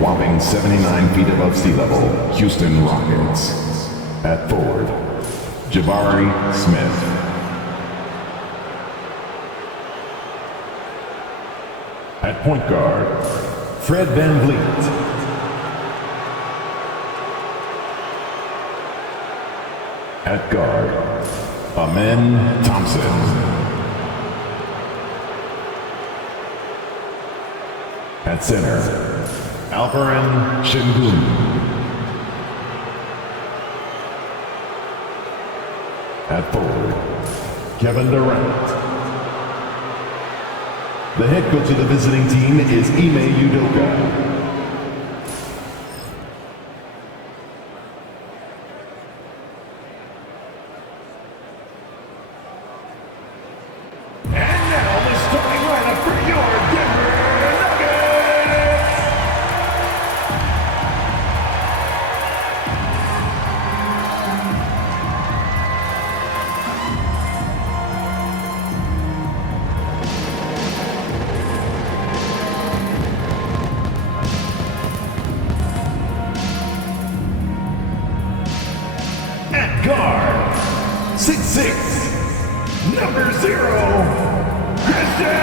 whopping 79 feet above sea level, Houston Rockets. At forward, Jabari Smith. At point guard, Fred VanVleet. At guard, Amen Thompson. At center, Alperen Sengun. At forward, Kevin Durant. The head coach of the visiting team is Ime Udoka. Guard, 6'6", number 0, Christian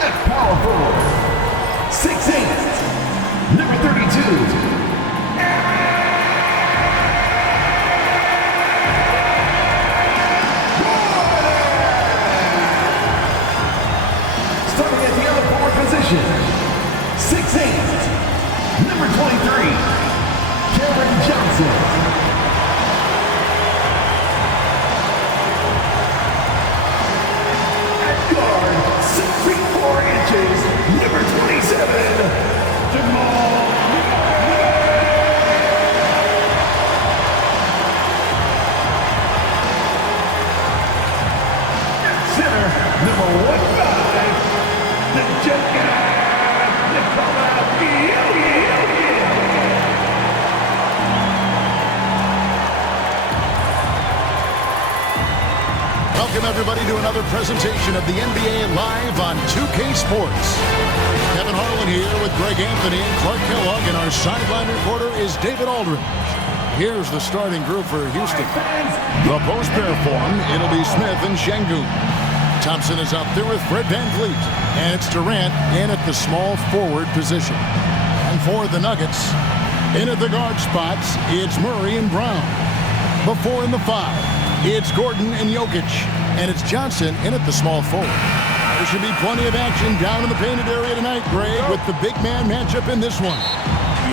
at power forward, 6'8", number 32, starting at the other forward position, 6'8", number 23, Cameron Johnson. At guard, 6 feet 4 inches, number 27, Jamal. At center, number 15, the Joker. Welcome everybody to another presentation of the NBA Live on 2K Sports. Kevin Harlan here with Greg Anthony and Clark Kellogg, and our sideline reporter is David Aldridge. Here's the starting group for Houston. The post pair form, it'll be Smith and Sengun. Thompson is out there with Fred VanVleet, and it's Durant in at the small forward position. And for the Nuggets, in at the guard spots, it's Murray and Brown. Before in the 5, it's Gordon and Jokic, and it's Johnson in at the small forward. There should be plenty of action down in the painted area tonight, Greg, with the big man matchup in this one.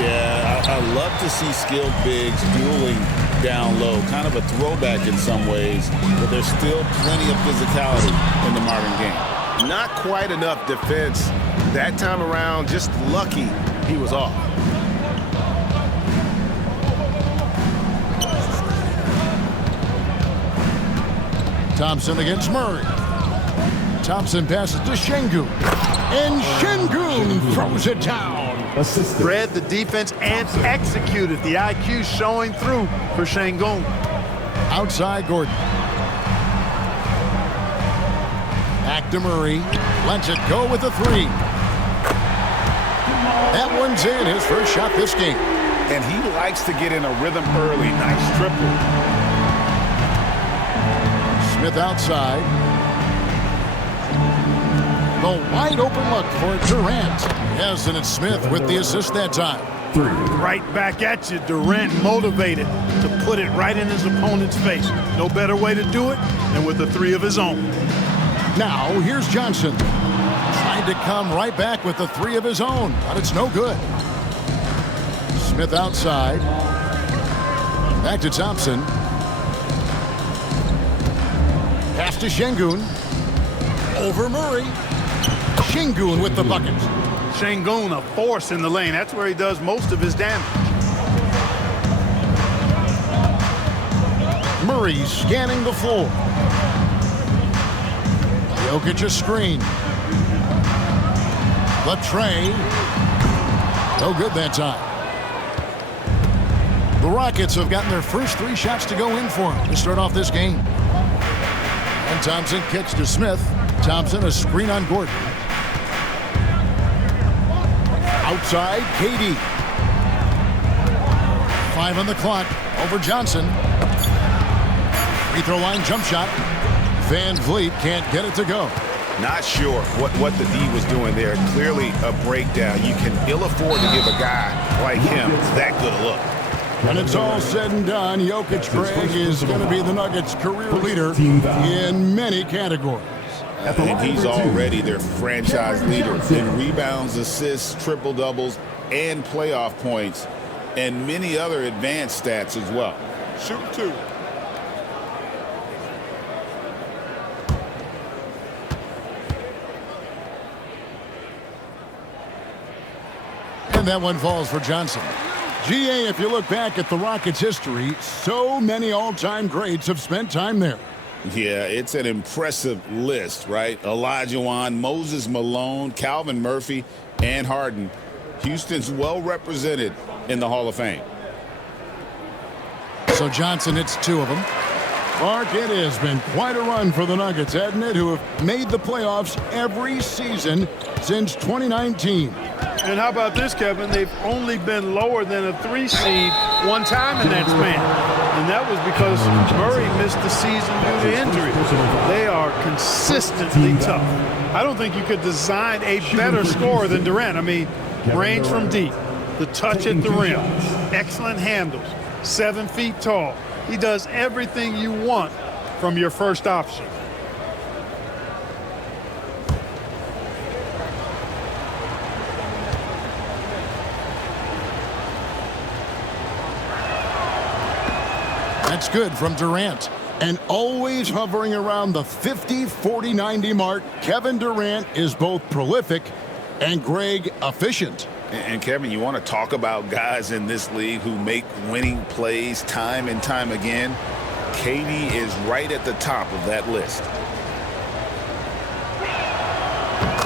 Yeah, I love to see skilled bigs dueling down low. Kind of a throwback in some ways, but there's still plenty of physicality in the modern game. Not quite enough defense that time around. Just lucky he was off. Thompson against Murray. Thompson passes to Sengun. And Sengun throws it down. Read the defense and executed. The IQ showing through for Sengun. Outside Gordon. Back to Murray. Lets it go with a 3. That one's in, his first shot this game. And he likes to get in a rhythm early. Nice triple. Smith outside. The wide open look for Durant. Yes, and it's Smith with the assist that time. 3. Right back at you. Durant motivated to put it right in his opponent's face. No better way to do it than with a 3 of his own. Now, here's Johnson. Trying to come right back with the 3 of his own, but it's no good. Smith outside. Back to Thompson. Pass to Sengun. Over Murray. Sengun with the bucket. Sengun, a force in the lane. That's where he does most of his damage. Murray scanning the floor. Jokic a screen. The tray. No good that time. The Rockets have gotten their first 3 shots to go in for them to start off this game. And Thompson kicks to Smith. Thompson a screen on Gordon. Outside, KD. 5 on the clock. Over Johnson. Free throw line jump shot. Van Vliet can't get it to go. Not sure what the D was doing there. Clearly a breakdown. You can ill afford to give a guy like him that good a look. When it's all said and done, Jokic, Greg, is going to be the Nuggets' career leader in many categories. And he's already their franchise leader in rebounds, assists, triple-doubles, and playoff points, and many other advanced stats as well. Shoot 2. And that one falls for Johnson. GA, if you look back at the Rockets' history, so many all-time greats have spent time there. Yeah, it's an impressive list, right? Olajuwon, Moses Malone, Calvin Murphy, and Harden. Houston's well represented in the Hall of Fame. So Johnson hits 2 of them. Clark, it has been quite a run for the Nuggets, hasn't it, who have made the playoffs every season since 2019. And how about this, Kevin? They've only been lower than a 3 seed one time in that span. And that was because Murray missed the season due to injury. They are consistently tough. I don't think you could design a better scorer than Durant. I mean, range from deep, the touch at the rim, excellent handles, 7 feet tall. He does everything you want from your first option. That's good from Durant. And always hovering around the 50, 40, 90 mark, Kevin Durant is both prolific and, Greg, efficient. And Kevin, you want to talk about guys in this league who make winning plays time and time again? KD is right at the top of that list.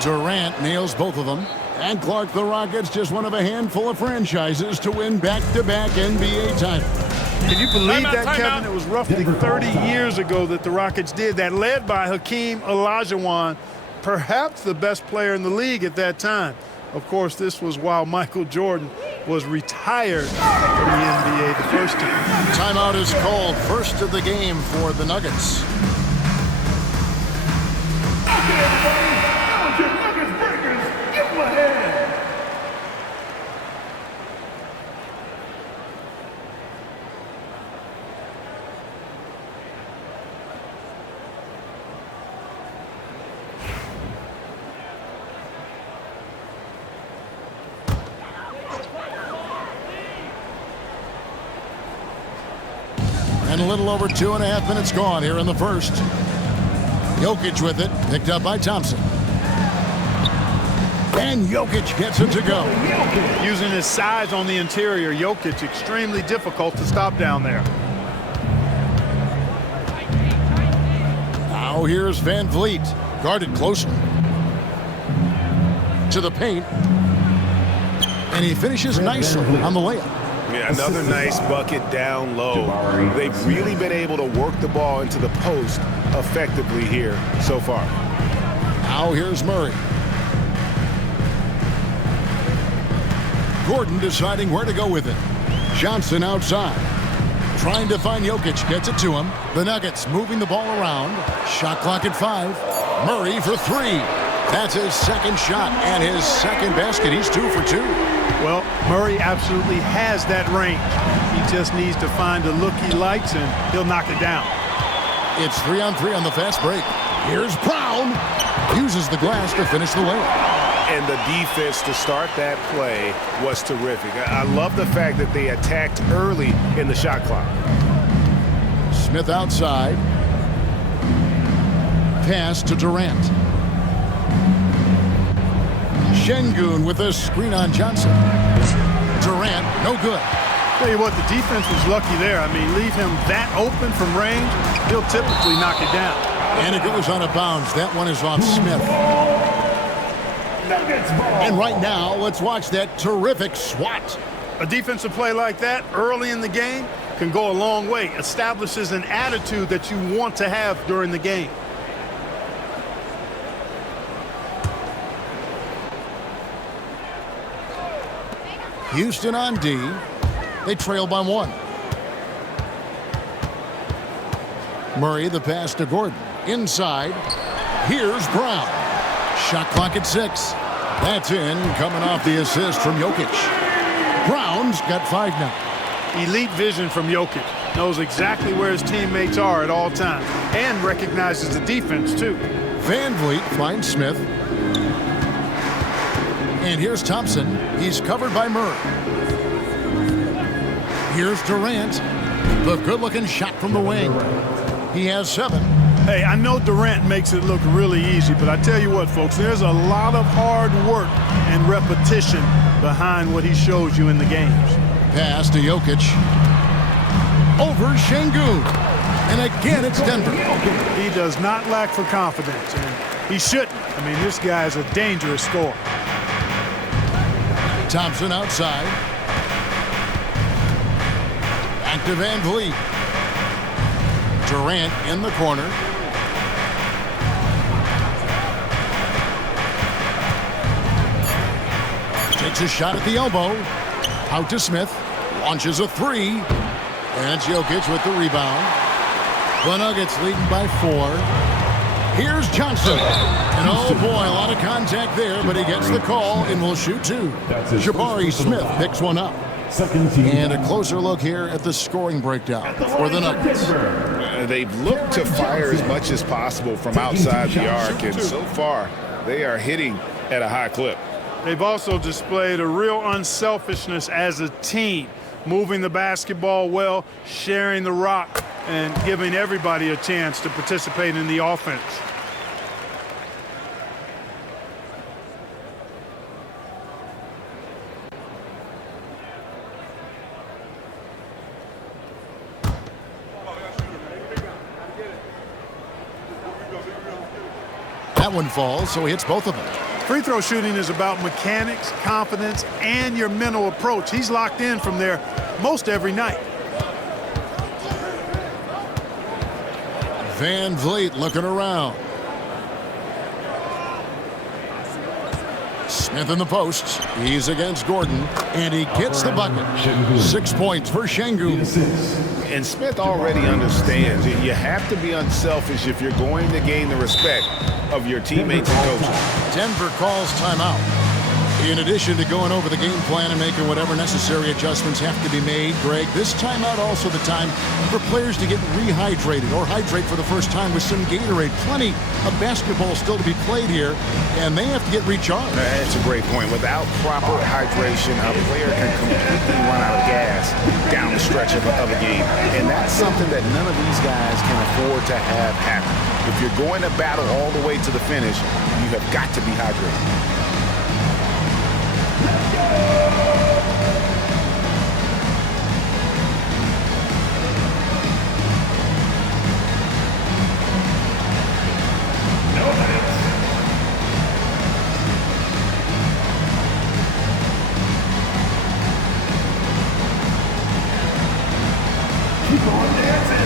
Durant nails both of them. And Clark, the Rockets, just one of a handful of franchises to win back-to-back NBA titles. Can you believe that, Kevin? It was roughly 30 years ago that the Rockets did that, led by Hakeem Olajuwon, perhaps the best player in the league at that time. Of course, this was while Michael Jordan was retired from the NBA the first time. Timeout is called. First of the game for the Nuggets. Okay, everybody, that was your Nuggets Breakers. Give them a hand. And a little over 2.5 minutes gone here in the first. Jokic with it, picked up by Thompson. And Jokic gets it to go. Using his size on the interior, Jokic extremely difficult to stop down there. Now here's Van Vliet, guarded closer. To the paint. And he finishes nicely on the layup. Yeah, another nice bucket down low. They've really been able to work the ball into the post effectively here so far. Now here's Murray. Gordon deciding where to go with it. Johnson outside. Trying to find Jokic, gets it to him. The Nuggets moving the ball around. Shot clock at 5. Murray for 3. That's his second shot and his second basket. He's 2 for 2. Well, Murray absolutely has that range. He just needs to find the look he likes, and he'll knock it down. It's 3-on-3 on the fast break. Here's Brown. Uses the glass to finish the layup. And the defense to start that play was terrific. I love the fact that they attacked early in the shot clock. Smith outside. Pass to Durant. Şengün with a screen on Johnson. Durant, no good. Tell you what, the defense was lucky there. I mean, leave him that open from range, he'll typically knock it down. And it goes out of bounds. That one is off Smith. And right now, let's watch that terrific swat. A defensive play like that early in the game can go a long way. Establishes an attitude that you want to have during the game. Houston on D. They trail by 1. Murray, the pass to Gordon. Inside. Here's Brown. Shot clock at 6. That's in, coming off the assist from Jokic. Brown's got 5 now. Elite vision from Jokic. Knows exactly where his teammates are at all times. And recognizes the defense, too. Van Vliet finds Smith. And here's Thompson. He's covered by Murray. Here's Durant. The good-looking shot from the wing. He has 7. Hey, I know Durant makes it look really easy, but I tell you what, folks, there's a lot of hard work and repetition behind what he shows you in the games. Pass to Jokic. Over Şengün. And again, it's Denver. He does not lack for confidence, and he shouldn't. I mean, this guy is a dangerous scorer. Thompson outside. Back to Van Vliet. Durant in the corner. Takes a shot at the elbow. Out to Smith. Launches a 3. And it's Jokic with the rebound. The Nuggets leading by 4. Here's Johnson. And oh boy, a lot of contact there, but he gets the call and will shoot 2. Jabari Smith picks one up. And a closer look here at the scoring breakdown for the Nuggets. They've looked to fire as much as possible from outside the arc, and so far they are hitting at a high clip. They've also displayed a real unselfishness as a team, moving the basketball well, sharing the rock, and giving everybody a chance to participate in the offense. That one falls, so he hits both of them. Free throw shooting is about mechanics, confidence, and your mental approach. He's locked in from there most every night. Van Vliet looking around. Smith in the post. He's against Gordon, and he gets the bucket. 6 points for Şengün. And Smith already understands you have to be unselfish if you're going to gain the respect of your teammates and coaches. Denver calls timeout. In addition to going over the game plan and making whatever necessary adjustments have to be made, Greg, this timeout also the time for players to get rehydrated or hydrate for the first time with some Gatorade. Plenty of basketball still to be played here, and they have to get recharged. That's a great point. Without proper hydration, a player can completely run out of gas down the stretch of a game. And that's something that none of these guys can afford to have happen. If you're going to battle all the way to the finish, you have got to be hydrated. Keep on dancing.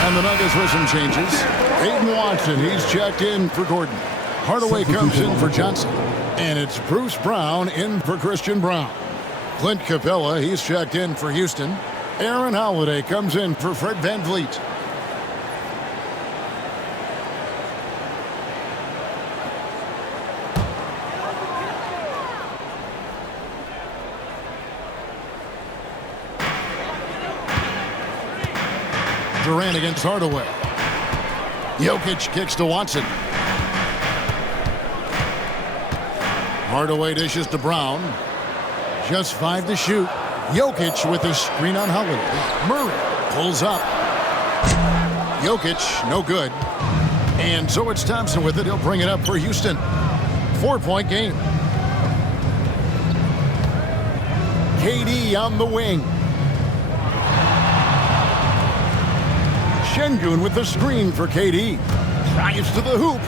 And the Nuggets with some changes. Aiden Watson, he's checked in for Gordon. Hardaway comes in for Johnson. And it's Bruce Brown in for Christian Brown. Clint Capella, he's checked in for Houston. Aaron Holiday comes in for Fred Van Vliet. Durant against Hardaway. Jokic kicks to Watson. Hardaway dishes to Brown. Just 5 to shoot. Jokic with a screen on Holiday. Murray pulls up. Jokic, no good. And so it's Thompson with it. He'll bring it up for Houston. 4-point game. KD on the wing. Şengün with the screen for KD. Drives to the hoop.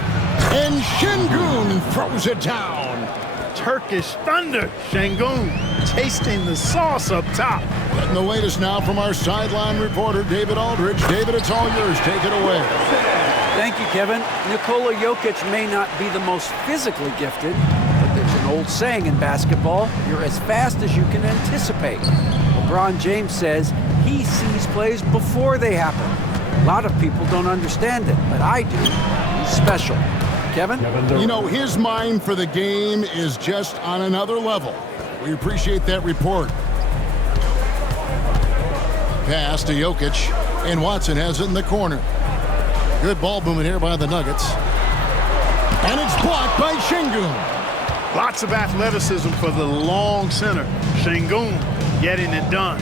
And Şengün throws it down. Turkish thunder. Şengün tasting the sauce up top. And the latest now from our sideline reporter, David Aldridge. David, it's all yours. Take it away. Thank you, Kevin. Nikola Jokic may not be the most physically gifted, but there's an old saying in basketball, you're as fast as you can anticipate. LeBron James says he sees plays before they happen. A lot of people don't understand it, but I do. He's special. Kevin? You know, his mind for the game is just on another level. We appreciate that report. Pass to Jokic, and Watson has it in the corner. Good ball movement here by the Nuggets. And it's blocked by Şengün. Lots of athleticism for the long center. Şengün getting it done.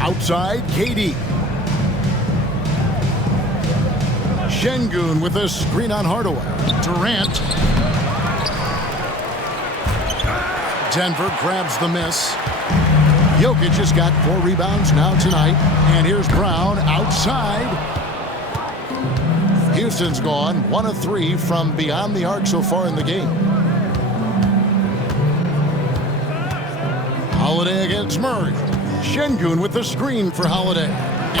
Outside, KD. Şengün with a screen on Hardaway. Durant. Denver grabs the miss. Jokic has got 4 rebounds now tonight. And here's Brown outside. Houston's gone 1 of 3 from beyond the arc so far in the game. Holiday against Murray. Şengün with the screen for Holiday.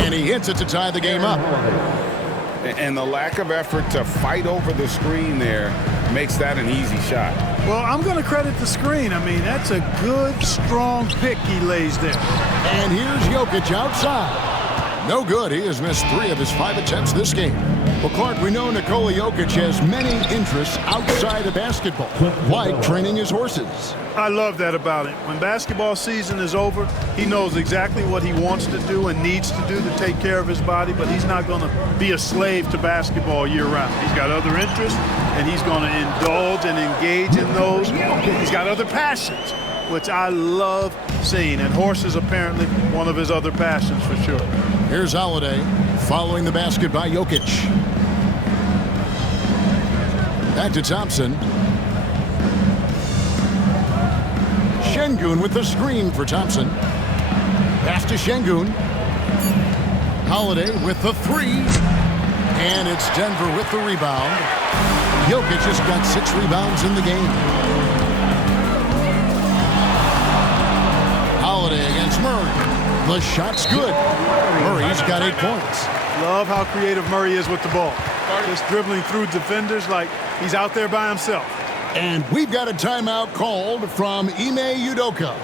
And he hits it to tie the game up. And the lack of effort to fight over the screen there makes that an easy shot. Well, I'm going to credit the screen. I mean, that's a good, strong pick he lays there. And here's Jokic outside. No good. He has missed 3 of his 5 attempts this game. Well, Clark, we know Nikola Jokic has many interests outside of basketball, like training his horses. I love that about him. When basketball season is over, he knows exactly what he wants to do and needs to do to take care of his body, but he's not going to be a slave to basketball year-round. He's got other interests, and he's going to indulge and engage in those. He's got other passions, which I love seeing, and horses apparently one of his other passions for sure. Here's Holiday following the basket by Jokic. Back to Thompson. Şengün with the screen for Thompson. Pass to Şengün. Holiday with the 3. And it's Denver with the rebound. Jokic has got 6 rebounds in the game. Holiday against Murray. The shot's good. Murray's got 8 points. Love how creative Murray is with the ball. Just dribbling through defenders like he's out there by himself. And we've got a timeout called from Ime Udoka.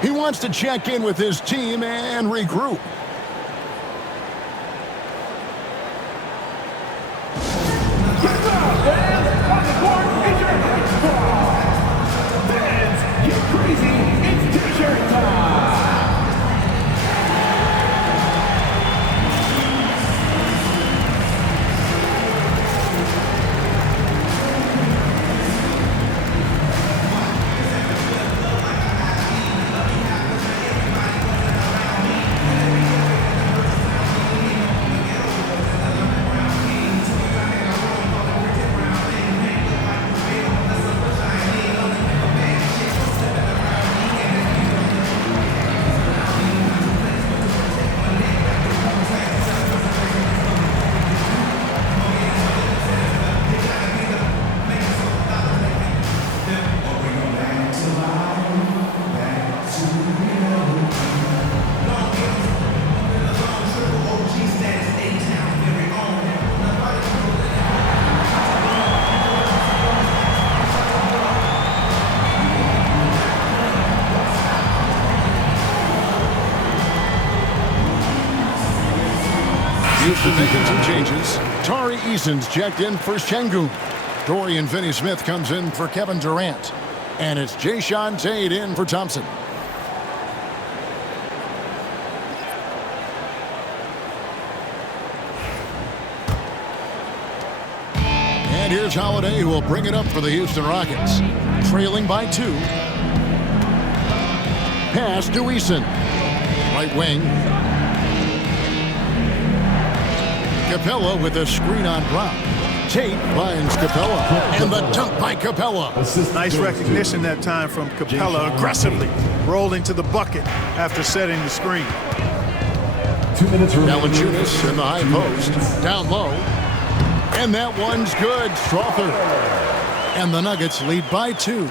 He wants to check in with his team and regroup. Fans, get crazy. It's t-shirt time. Houston making some changes. Tari Eason's checked in for Şengün. Dorian Finney-Smith comes in for Kevin Durant. And it's Jae'Sean Tate in for Thompson. And here's Holiday, who will bring it up for the Houston Rockets. Trailing by 2. Pass to Eason. Right wing. Capella with a screen on Brown. Tate finds Capella, and the dunk by Capella. Nice recognition that time from Capella, aggressively rolling to the bucket after setting the screen. 2 minutes remaining. Valanciunas in the high post, down low, and that one's good. Strother, and the Nuggets lead by 2.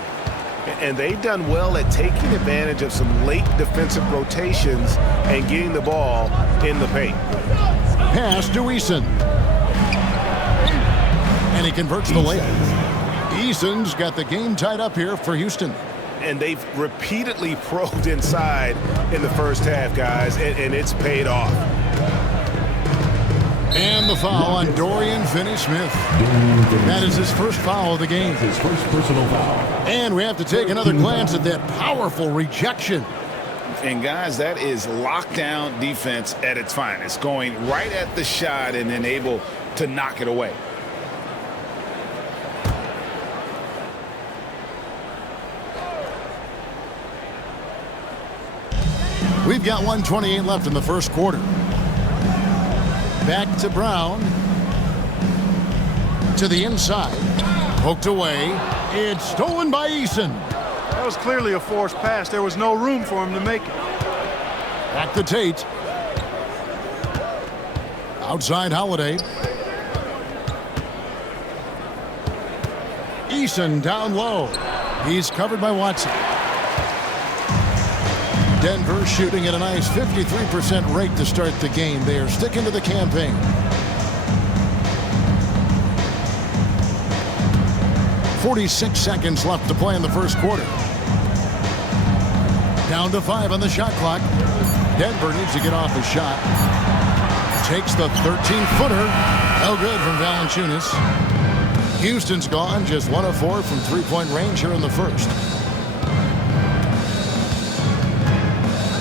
And they've done well at taking advantage of some late defensive rotations and getting the ball in the paint. Pass to Eason. And he converts the layup. Eason's got the game tied up here for Houston. And they've repeatedly probed inside in the first half, guys, and it's paid off. And the foul on Dorian Finney-Smith. That is his first foul of the game. His first personal foul. And we have to take another glance at that powerful rejection. And guys, that is lockdown defense at its finest, going right at the shot and then able to knock it away. We've got 1:28 left in the first quarter. Back to Brown. To the inside. Poked away. It's stolen by Eason. That was clearly a forced pass. There was no room for him to make it. Back to Tate. Outside Holiday. Eason down low. He's covered by Watson. Denver shooting at a nice 53% rate to start the game. They are sticking to the campaign. .46 seconds left to play in the first quarter. Down to 5 on the shot clock. Denver needs to get off his shot. Takes the 13-footer. No good from Valanciunas. Houston's gone, just 1 of 4 from three-point range here in the first.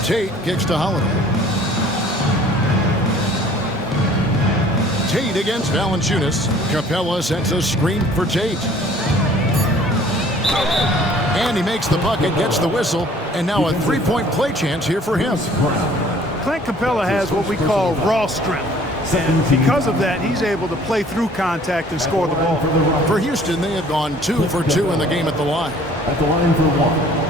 Tate kicks to Holiday. Tate against Valanciunas. Capella sets a screen for Tate. And he makes the bucket, gets the whistle, and now a three-point play chance here for him. Clint Capella has what we call raw strength. And because of that, he's able to play through contact and score the ball. For Houston, they have gone 2 for 2 in the game at the line. At the line for 1.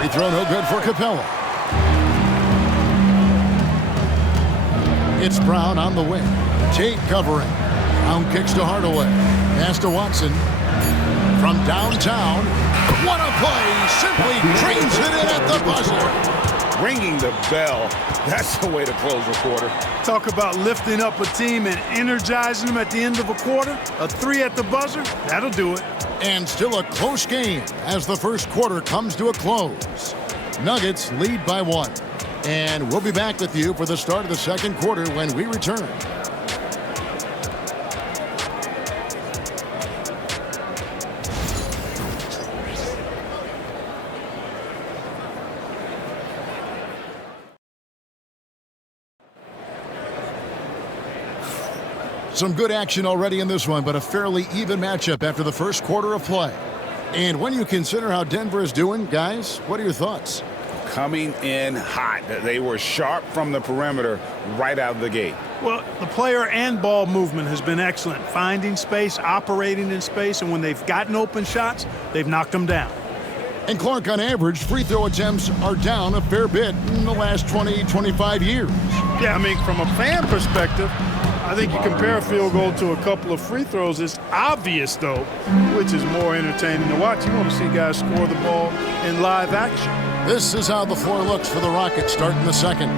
Free throw no good for Capella. It's Brown on the wing. Tate covering. Brown kicks to Hardaway. Pass to Watson. From downtown. What a play! Simply drains it in at the buzzer. Ringing the bell. That's the way to close a quarter. Talk about lifting up a team and energizing them at the end of a quarter. A 3 at the buzzer, that'll do it. And still a close game as the first quarter comes to a close. Nuggets lead by 1. And we'll be back with you for the start of the second quarter when we return. Some good action already in this one, but a fairly even matchup after the first quarter of play. And when you consider how Denver is doing, guys, what are your thoughts? Coming in hot. They were sharp from the perimeter right out of the gate. Well, the player and ball movement has been excellent. Finding space, operating in space, and when they've gotten open shots, they've knocked them down. And Clark, on average, free throw attempts are down a fair bit in the last 20, 25 years. Yeah, I mean, from a fan perspective, I think you compare a field goal to a couple of free throws. It's obvious, though, which is more entertaining to watch. You want to see guys score the ball in live action. This is how the floor looks for the Rockets starting the second.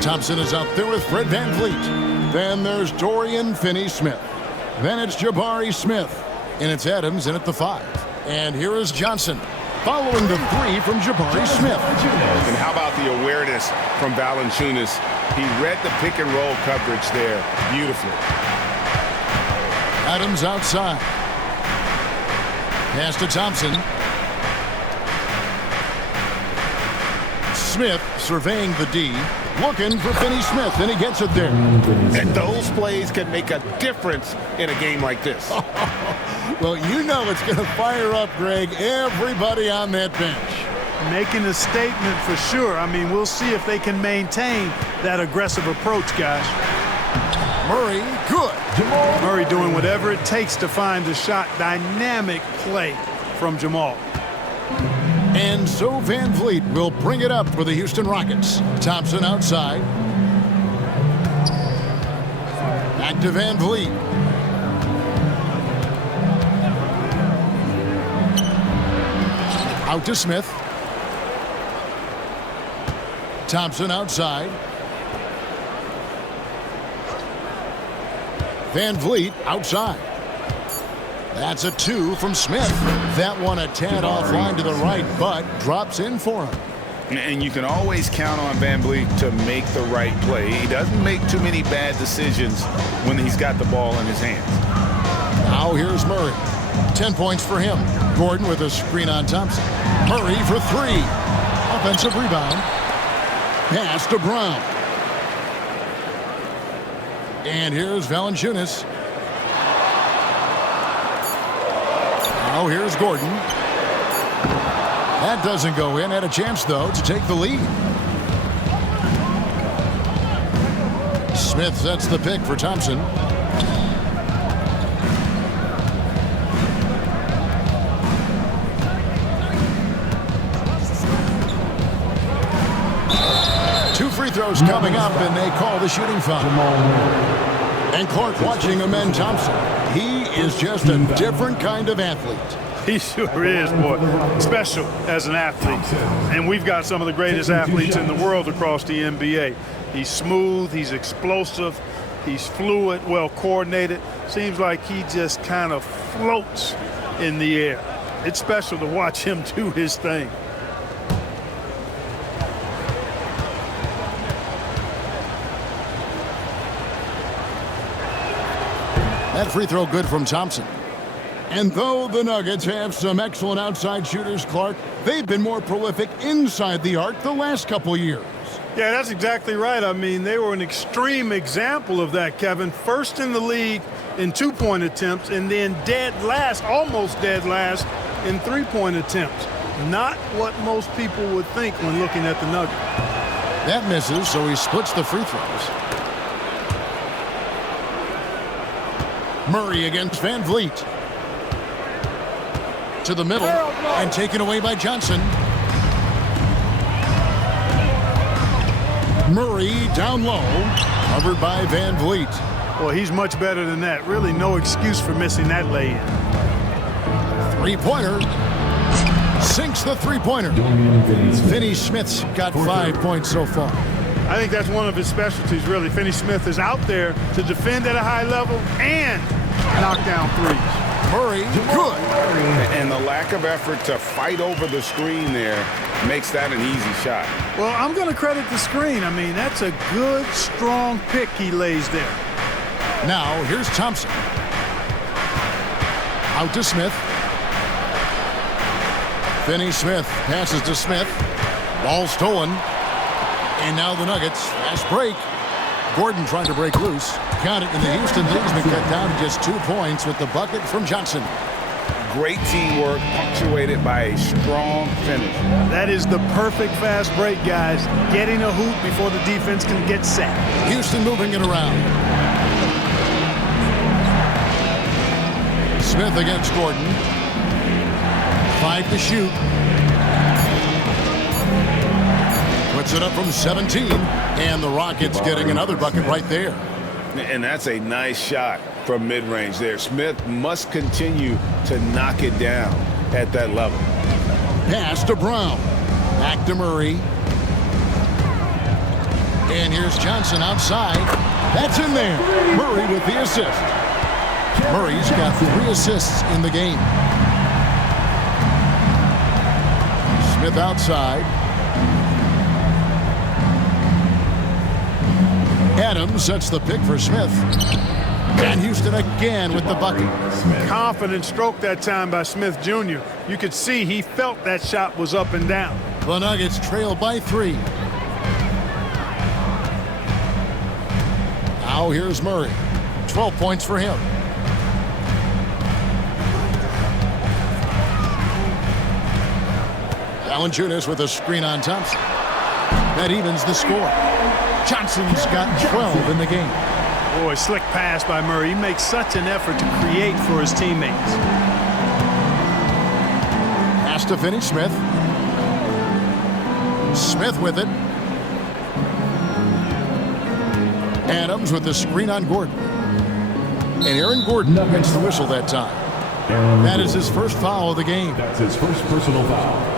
Thompson is out there with Fred VanVleet. Then there's Dorian Finney-Smith. Then it's Jabari Smith. And it's Adams in at the 5. And here is Johnson following the 3 from Jabari Smith. And how about the awareness from Valanciunas? He read the pick and roll coverage there beautifully. Adams outside. Pass to Thompson. Smith surveying the D, looking for Finney-Smith, and he gets it there. And those plays can make a difference in a game like this. Well, you know it's going to fire up, Greg, everybody on that bench. Making a statement for sure. I mean, we'll see if they can maintain that aggressive approach, guys. Murray, good. Murray doing whatever it takes to find the shot. Dynamic play from Jamal. And so Van Vliet will bring it up for the Houston Rockets. Thompson outside. Back to Van Vliet. Out to Smith. Thompson outside. Van Vliet outside. That's a 2 from Smith. That one a tad offline to the right, but drops in for him. And you can always count on Van Vliet to make the right play. He doesn't make too many bad decisions when he's got the ball in his hands. Now here's Murray. 10 points for him. Gordon with a screen on Thompson. Murray for 3. Offensive rebound. Pass to Brown. And here's Valanciunas. Now here's Gordon. That doesn't go in. Had a chance, though, to take the lead. Smith sets the pick for Thompson. Two free throws coming up, and they call the shooting foul. And Clark watching amend Thompson. He is just a different kind of athlete. He sure is, boy. Special as an athlete. And we've got some of the greatest athletes in the world across the NBA. He's smooth, he's explosive, he's fluid, well coordinated. Seems like he just kind of floats in the air. It's special to watch him do his thing. That free throw good from Thompson. And though the Nuggets have some excellent outside shooters, Clark, they've been more prolific inside the arc the last couple years. Yeah, that's exactly right. I mean, they were an extreme example of that, Kevin. First in the league in two-point attempts, and then dead last, almost dead last, in three-point attempts. Not what most people would think when looking at the Nuggets. That misses, so he splits the free throws. Murray against Van Vliet. To the middle, and taken away by Johnson. Murray down low, covered by Van Vliet. Well, he's much better than that. Really no excuse for missing that lay-in. Three-pointer. Sinks the three-pointer. Finney Smith's got 5 points so far. I think that's one of his specialties, really. Finney Smith is out there to defend at a high level and knock down threes. Murray, good. And the lack of effort to fight over the screen there makes that an easy shot. Well, I'm going to credit the screen. I mean, that's a good, strong pick he lays there. Now, here's Thompson. Out to Smith. Finney Smith passes to Smith. Ball stolen. And now the Nuggets, fast break. Gordon trying to break loose. Count it, and the Houston lead's been cut down to just 2 points with the bucket from Johnson. Great teamwork punctuated by a strong finish. That is the perfect fast break, guys. Getting a hoop before the defense can get set. Houston moving it around. Smith against Gordon. 5 to shoot. Puts it up from 17, and the Rockets getting another bucket right there. And that's a nice shot from mid-range there. Smith must continue to knock it down at that level. Pass to Brown. Back to Murray. And here's Johnson outside. That's in there. Murray with the assist. Murray's got 3 assists in the game. Smith outside. Adams sets the pick for Smith. And Houston again with the bucket. Confident stroke that time by Smith Jr. You could see he felt that shot was up and down. The Nuggets trail by 3. Now here's Murray. 12 points for him. Valanciunas with a screen on Thompson. That evens the score. Johnson's got 12 in the game. Boy, slick pass by Murray. He makes such an effort to create for his teammates. Pass to Finney-Smith. Smith with it. Adams with the screen on Gordon. And Aaron Gordon gets the whistle that time. That is his first foul of the game. That's his first personal foul.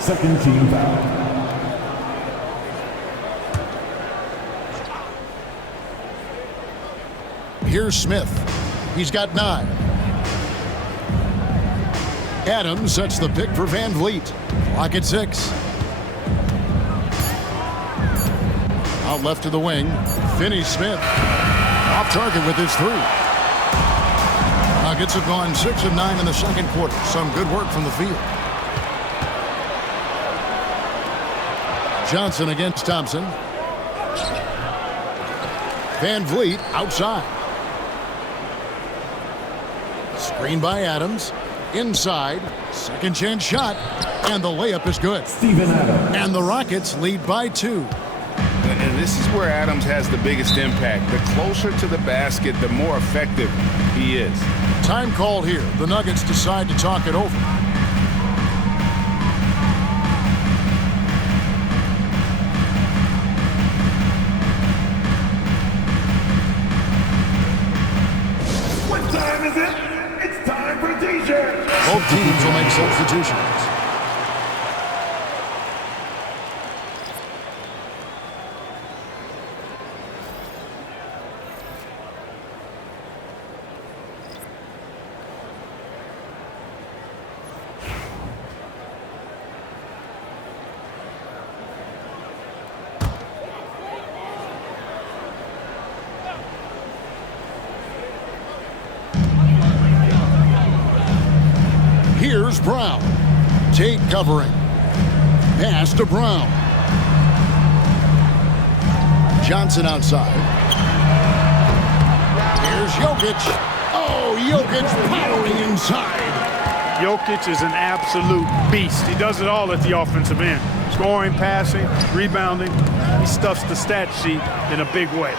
Second team foul. Here's Smith. He's got 9. Adams sets the pick for Van Vliet. Clock at 6. Out left to the wing. Finney-Smith. Off target with his 3. Nuggets have gone 6 of 9 in the second quarter. Some good work from the field. Johnson against Thompson. Van Vliet outside. Screen by Adams. Inside. Second chance shot. And the layup is good. Steven Adams. And the Rockets lead by 2. And this is where Adams has the biggest impact. The closer to the basket, the more effective he is. Time called here. The Nuggets decide to talk it over. What time is it? It's time for t-shirts. Both teams will make substitutions. Here's Brown. Tate covering. Pass to Brown. Johnson outside. Here's Jokic. Oh, Jokic powering inside. Jokic is an absolute beast. He does it all at the offensive end. Scoring, passing, rebounding. He stuffs the stat sheet in a big way.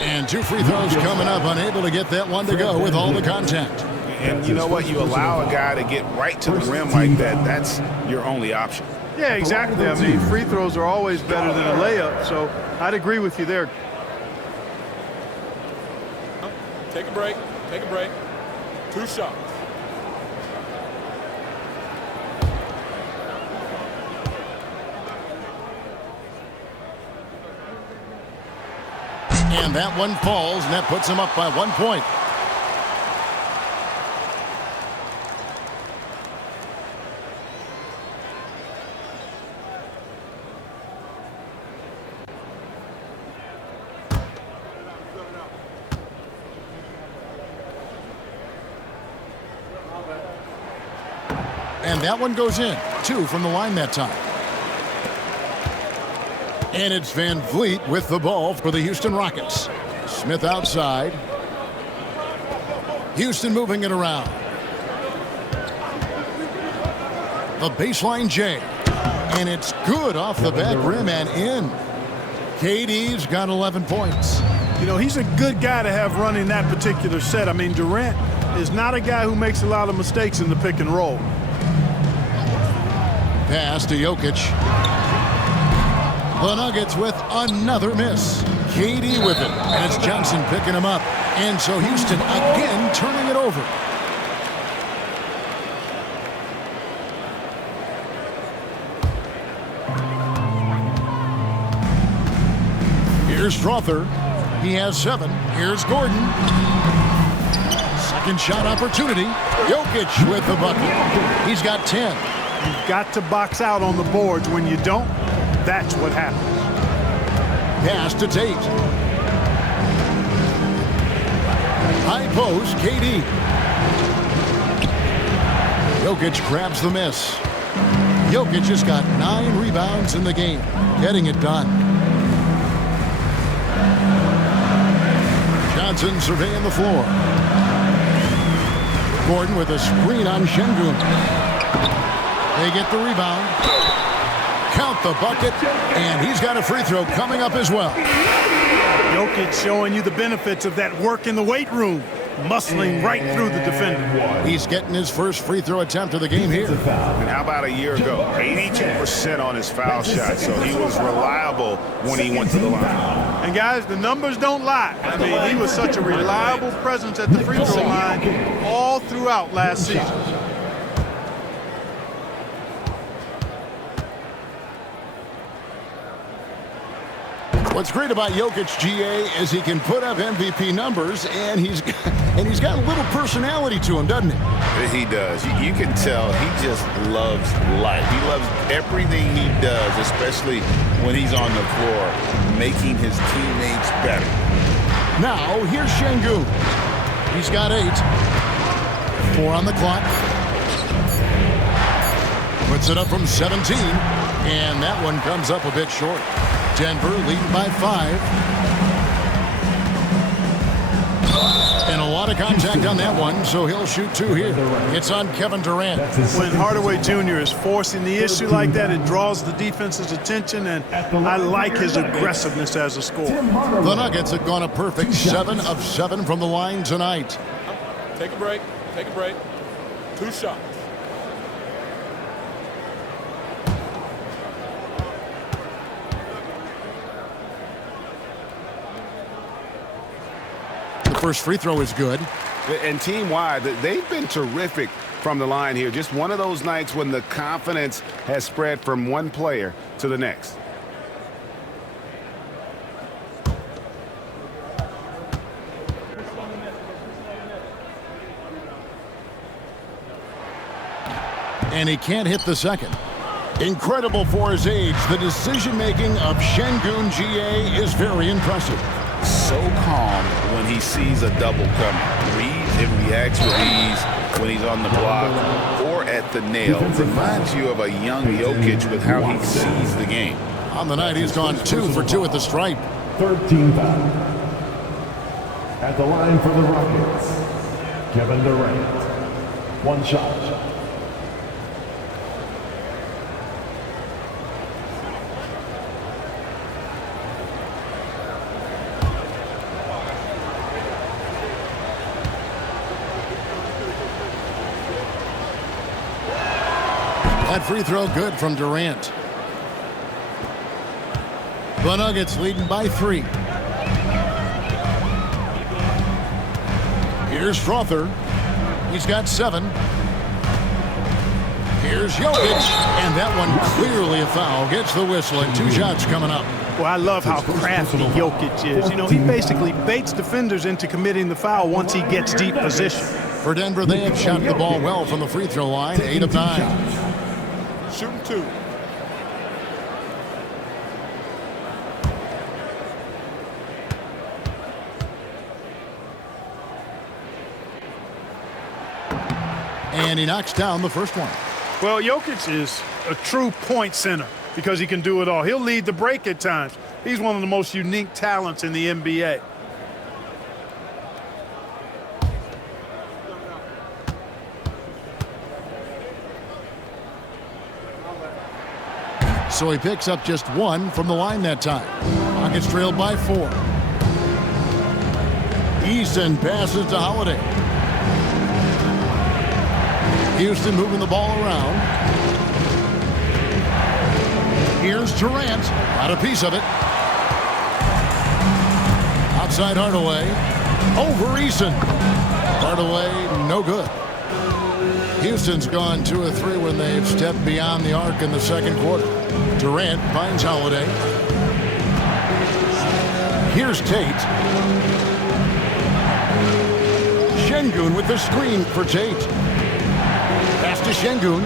And 2 free throws coming up. Unable to get that one to go with all the contact. And you know what? You allow a guy to get right to the rim like that. That's your only option. Yeah, exactly. I mean, free throws are always better than a layup, so I'd agree with you there. Take a break. Take a break. 2 shots. And that one falls, and that puts him up by 1 point. And that one goes in. 2 from the line that time. And it's Van Vliet with the ball for the Houston Rockets. Smith outside. Houston moving it around. The baseline J. And it's good off the back rim and in. KD's got 11 points. You know, he's a good guy to have running that particular set. I mean, Durant is not a guy who makes a lot of mistakes in the pick and roll. Pass to Jokic. The Nuggets with another miss. KD with it. And it's Johnson picking him up. And so Houston again turning it over. Here's Strother. He has 7. Here's Gordon. Second shot opportunity. Jokic with the bucket. He's got 10. You've got to box out on the boards. When you don't, that's what happens. Pass to Tate. High post, KD. Jokic grabs the miss. Jokic has got 9 rebounds in the game, getting it done. Johnson surveying the floor. Gordon with a screen on Şengün. They get the rebound. Count the bucket, and he's got a free throw coming up as well. Jokic showing you the benefits of that work in the weight room, muscling right through the defender. He's getting his first free throw attempt of the game here. And how about a year ago? 82% on his foul shot, so he was reliable when he went to the line. And guys, the numbers don't lie. I mean, he was such a reliable presence at the free throw line all throughout last season. What's great about Jokic, GA, is he can put up MVP numbers, and he's got a little personality to him, doesn't he? He does. You can tell he just loves life. He loves everything he does, especially when he's on the floor, making his teammates better. Now, here's Şengün. He's got 8. 4 on the clock. Puts it up from 17, and that one comes up a bit short. Denver leading by 5. And a lot of contact on that one, so he'll shoot 2 here. It's on Kevin Durant. When Hardaway Jr. is forcing the issue like that, it draws the defense's attention, and I like his aggressiveness as a scorer. The Nuggets have gone a perfect 7 of 7 from the line tonight. Take a break. Take a break. 2 shots. First free throw is good. And team-wide, they've been terrific from the line here. Just one of those nights when the confidence has spread from one player to the next. And he can't hit the second. Incredible for his age. The decision-making of Şengün, GA, is very impressive. So calm when he sees a double coming. Reads and reacts with ease when he's on the block or at the nail. Reminds you of a young Jokic with how he sees the game. On the night, he's gone 2 for 2 at the stripe. 13 foul. At the line for the Rockets, Kevin Durant. 1 shot. That free throw good from Durant. The Nuggets leading by 3. Here's Strother. He's got 7. Here's Jokic. And that one clearly a foul. Gets the whistle and 2 shots coming up. Well, I love how crafty Jokic is. You know, he basically baits defenders into committing the foul once he gets deep position. For Denver, they have shot the ball well from the free throw line. 8 of 9. Shooting 2. And he knocks down the first one. Well, Jokic is a true point center because he can do it all. He'll lead the break at times. He's one of the most unique talents in the NBA. So he picks up just 1 from the line that time. Rockets trailed by 4. Easton passes to Holiday. Houston moving the ball around. Here's Durant. Got a piece of it. Outside Hardaway. Over Easton. Hardaway, no good. Houston's gone 2 of 3 when they've stepped beyond the arc in the second quarter. Durant finds Holiday. Here's Tate. Şengün with the screen for Tate. Pass to Şengün.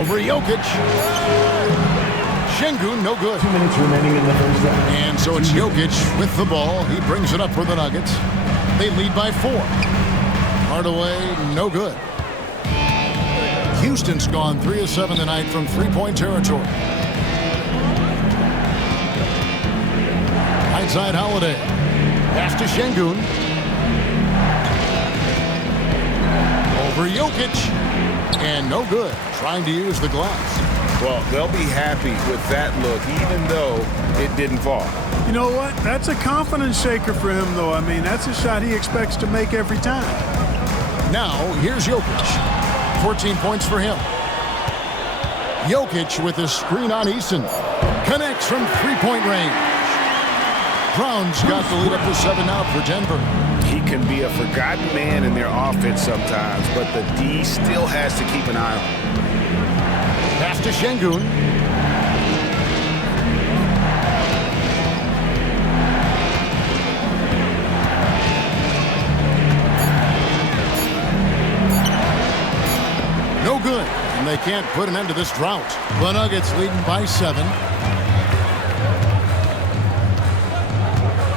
Over Jokic. Şengün, no good. 2 minutes remaining in the first half. And so it's Jokic with the ball. He brings it up for the Nuggets. They lead by 4. Hardaway, no good. Houston's gone 3 of 7 tonight from three-point territory. Outside Holiday. Pass to Şengün. for Jokic. And no good, trying to use the glass. Well, they'll be happy with that look, even though it didn't fall. You know what? That's a confidence shaker for him, though. I mean, that's a shot he expects to make every time. Now, here's Jokic. 14 points for him. Jokic with a screen on Eason. Connects from three-point range. Brown's got the lead up to 7 now for Denver. He can be a forgotten man in their offense sometimes, but the D still has to keep an eye on him. Pass to Şengün. No good, and they can't put an end to this drought. The Nuggets leading by 7.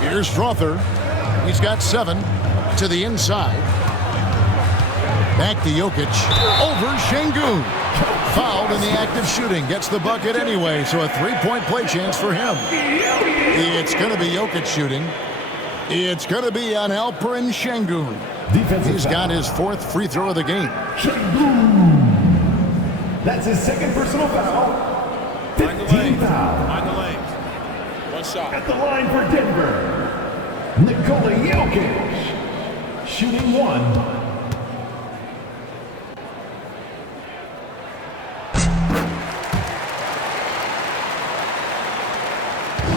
Here's Strother. He's got 7 to the inside. Back to Jokic. Over Şengün. Fouled in the act of shooting. Gets the bucket anyway, so a 3-point play chance for him. It's going to be Jokic shooting. It's going to be on Alperen Şengün. He's got his 4th free throw of the game. That's his 2nd personal foul. 15 foul. Mind the lane. One shot. At the line for Denver, Nikola Jokic, shooting 1.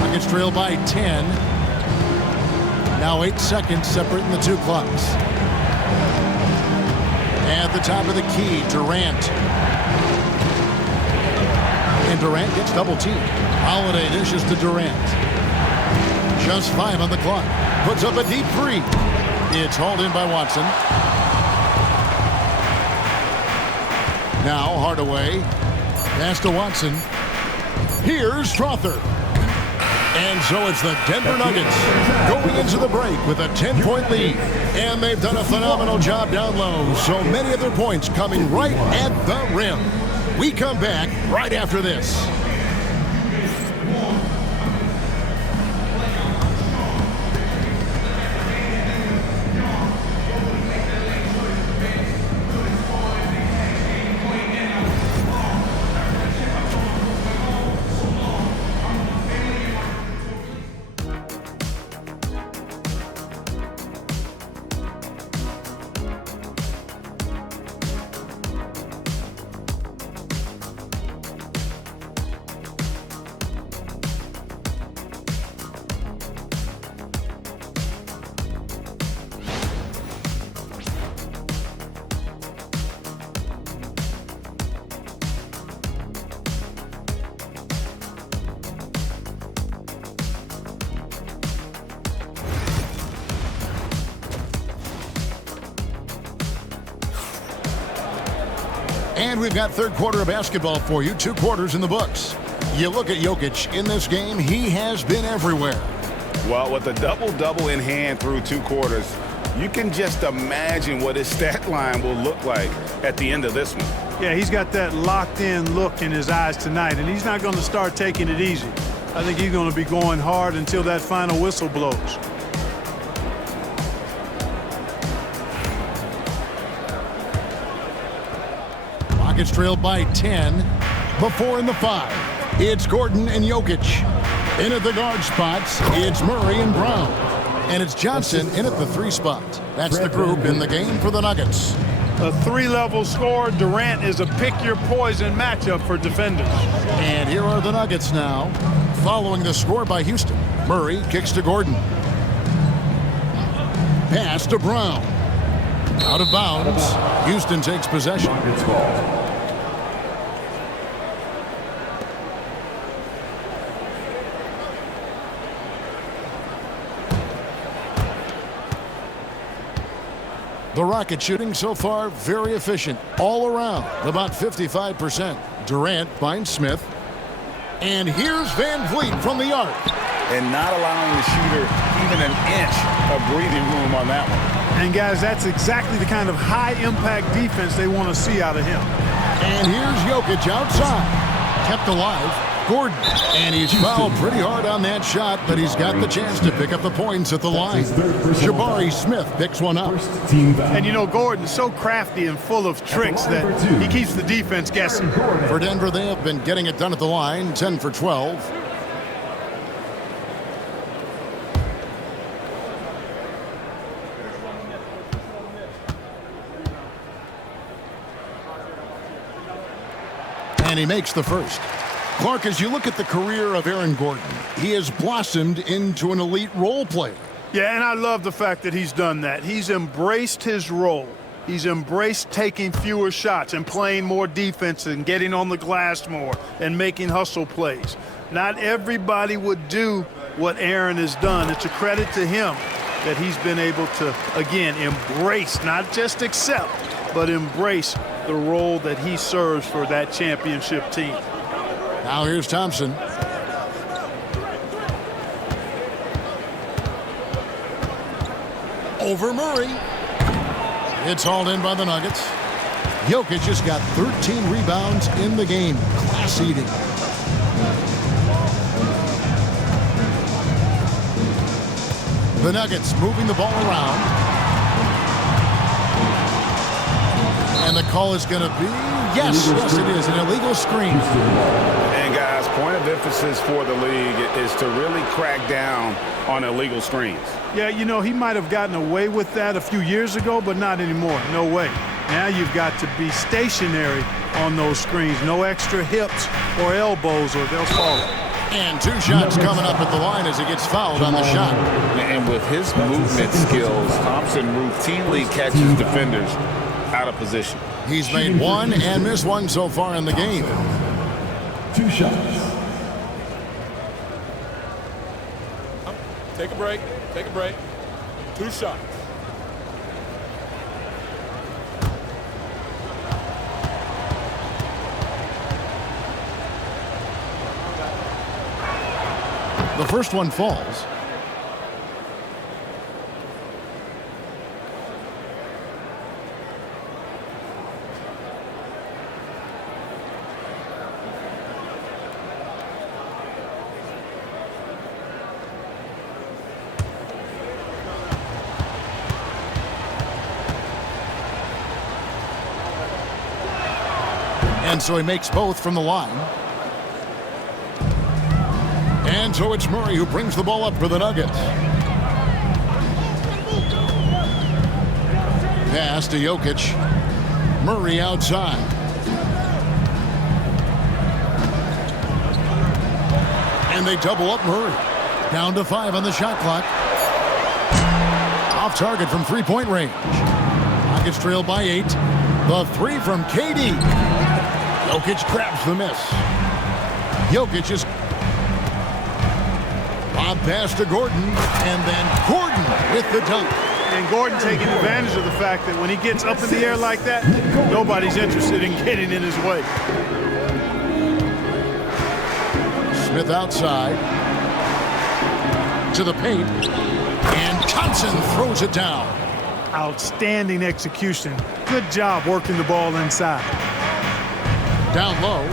Nuggets trail by 10. Now 8 seconds separating the two clocks. At the top of the key, Durant. And Durant gets double-teamed. Holiday dishes to Durant. Just 5 on the clock. Puts up a deep 3. It's hauled in by Watson. Now Hardaway. Pass to Watson. Here's Strother. And so it's the Denver Nuggets going into the break with a 10-point lead. And they've done a phenomenal job down low. So many of their points coming right at the rim. We come back right after this. And we've got third quarter of basketball for you. 2 quarters in the books. You look at Jokic in this game, he has been everywhere. Well, with a double-double in hand through 2 quarters, you can just imagine what his stat line will look like at the end of this one. Yeah, he's got that locked-in look in his eyes tonight, and he's not going to start taking it easy. I think he's going to be going hard until that final whistle blows. Rockets trailed by 10. Before in the 5. It's Gordon and Jokic. In at the guard spots, it's Murray and Brown. And it's Johnson in at the 3 spot. That's the group in the game for the Nuggets. A 3-level score. Durant is a pick-your-poison matchup for defenders. And here are the Nuggets now. Following the score by Houston. Murray kicks to Gordon. Pass to Brown. Out of bounds. Houston takes possession. The Rocket shooting so far very efficient all around, about 55%. Durant finds Smith. And here's Van Vliet from the arc. And not allowing the shooter even an inch of breathing room on that one. And guys, that's exactly the kind of high-impact defense they want to see out of him. And here's Jokic outside. Kept alive. Gordon. And he's fouled pretty hard on that shot, but he's got the chance to pick up the points at the line. Jabari Smith picks one up. And you know, Gordon's so crafty and full of tricks that he keeps the defense guessing. For Denver, they have been getting it done at the line, 10 for 12. And he makes the first. Clark, as you look at the career of Aaron Gordon, he has blossomed into an elite role player. Yeah, and I love the fact that he's done that. He's embraced his role. He's embraced taking fewer shots and playing more defense and getting on the glass more and making hustle plays. Not everybody would do what Aaron has done. It's a credit to him that he's been able to, again, embrace, not just accept, but embrace the role that he serves for that championship team. Now here's Thompson. Over Murray. It's hauled in by the Nuggets. Jokic just got 13 rebounds in the game. Class eating. The Nuggets moving the ball around. And the call is going to be, yes, it is, an illegal screen. And guys, point of emphasis for the league is to really crack down on illegal screens. Yeah, you know, he might have gotten away with that a few years ago, but not anymore. No way. Now you've got to be stationary on those screens. No extra hips or elbows or they'll fall. And 2 shots coming up at the line as he gets fouled on the shot. And with his movement skills, Thompson routinely catches defenders out of position. He's made 1 and missed 1 so far in the game. 2 shots. Take a break. Take a break. 2 shots. The first one falls. And so he makes both from the line. And so it's Murray who brings the ball up for the Nuggets. Pass to Jokic. Murray outside. And they double up Murray. Down to 5 on the shot clock. Off target from three-point range. Nuggets trail by 8. The 3 from KD. Jokic grabs the miss. Jokic is lob pass to Gordon, and then Gordon with the dunk. And Gordon taking advantage of the fact that when he gets up in the air like that, nobody's interested in getting in his way. Smith outside to the paint, and Thompson throws it down. Outstanding execution. Good job working the ball inside. Down low,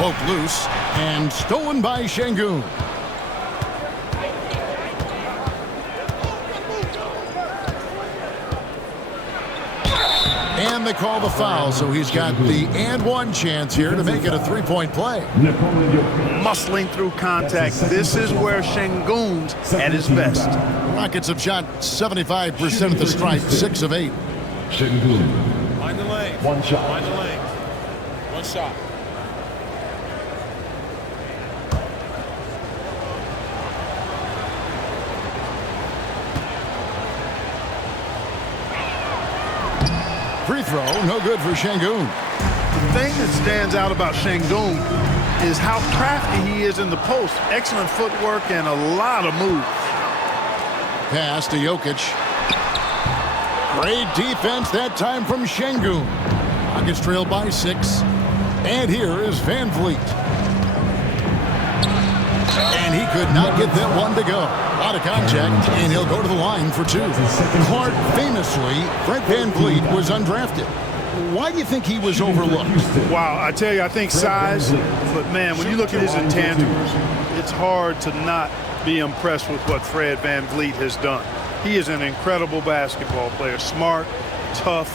poked loose, and stolen by Şengün. And they call the foul, so he's got the and 1 chance here to make it a 3-point play. Muscling through contact. This is where Şengün's at his best. Rockets have shot 75% at the stripe, 6 of 8. Şengün. Mind the lane. 1 shot. Mind the lane. 1 shot. Free throw, no good for Şengün. The thing that stands out about Şengün is how crafty he is in the post. Excellent footwork and a lot of moves. Pass to Jokic. Great defense that time from Şengün. Nuggets trail by 6. And here is Van Vliet. And he could not get that one to go. Out of contact, and he'll go to the line for 2. Clark, famously, Fred Van Vliet was undrafted. Why do you think he was overlooked? Wow, I tell you, I think size, but man, when you look at his intangibles, it's hard to not be impressed with what Fred VanVleet has done. He is an incredible basketball player, smart, tough,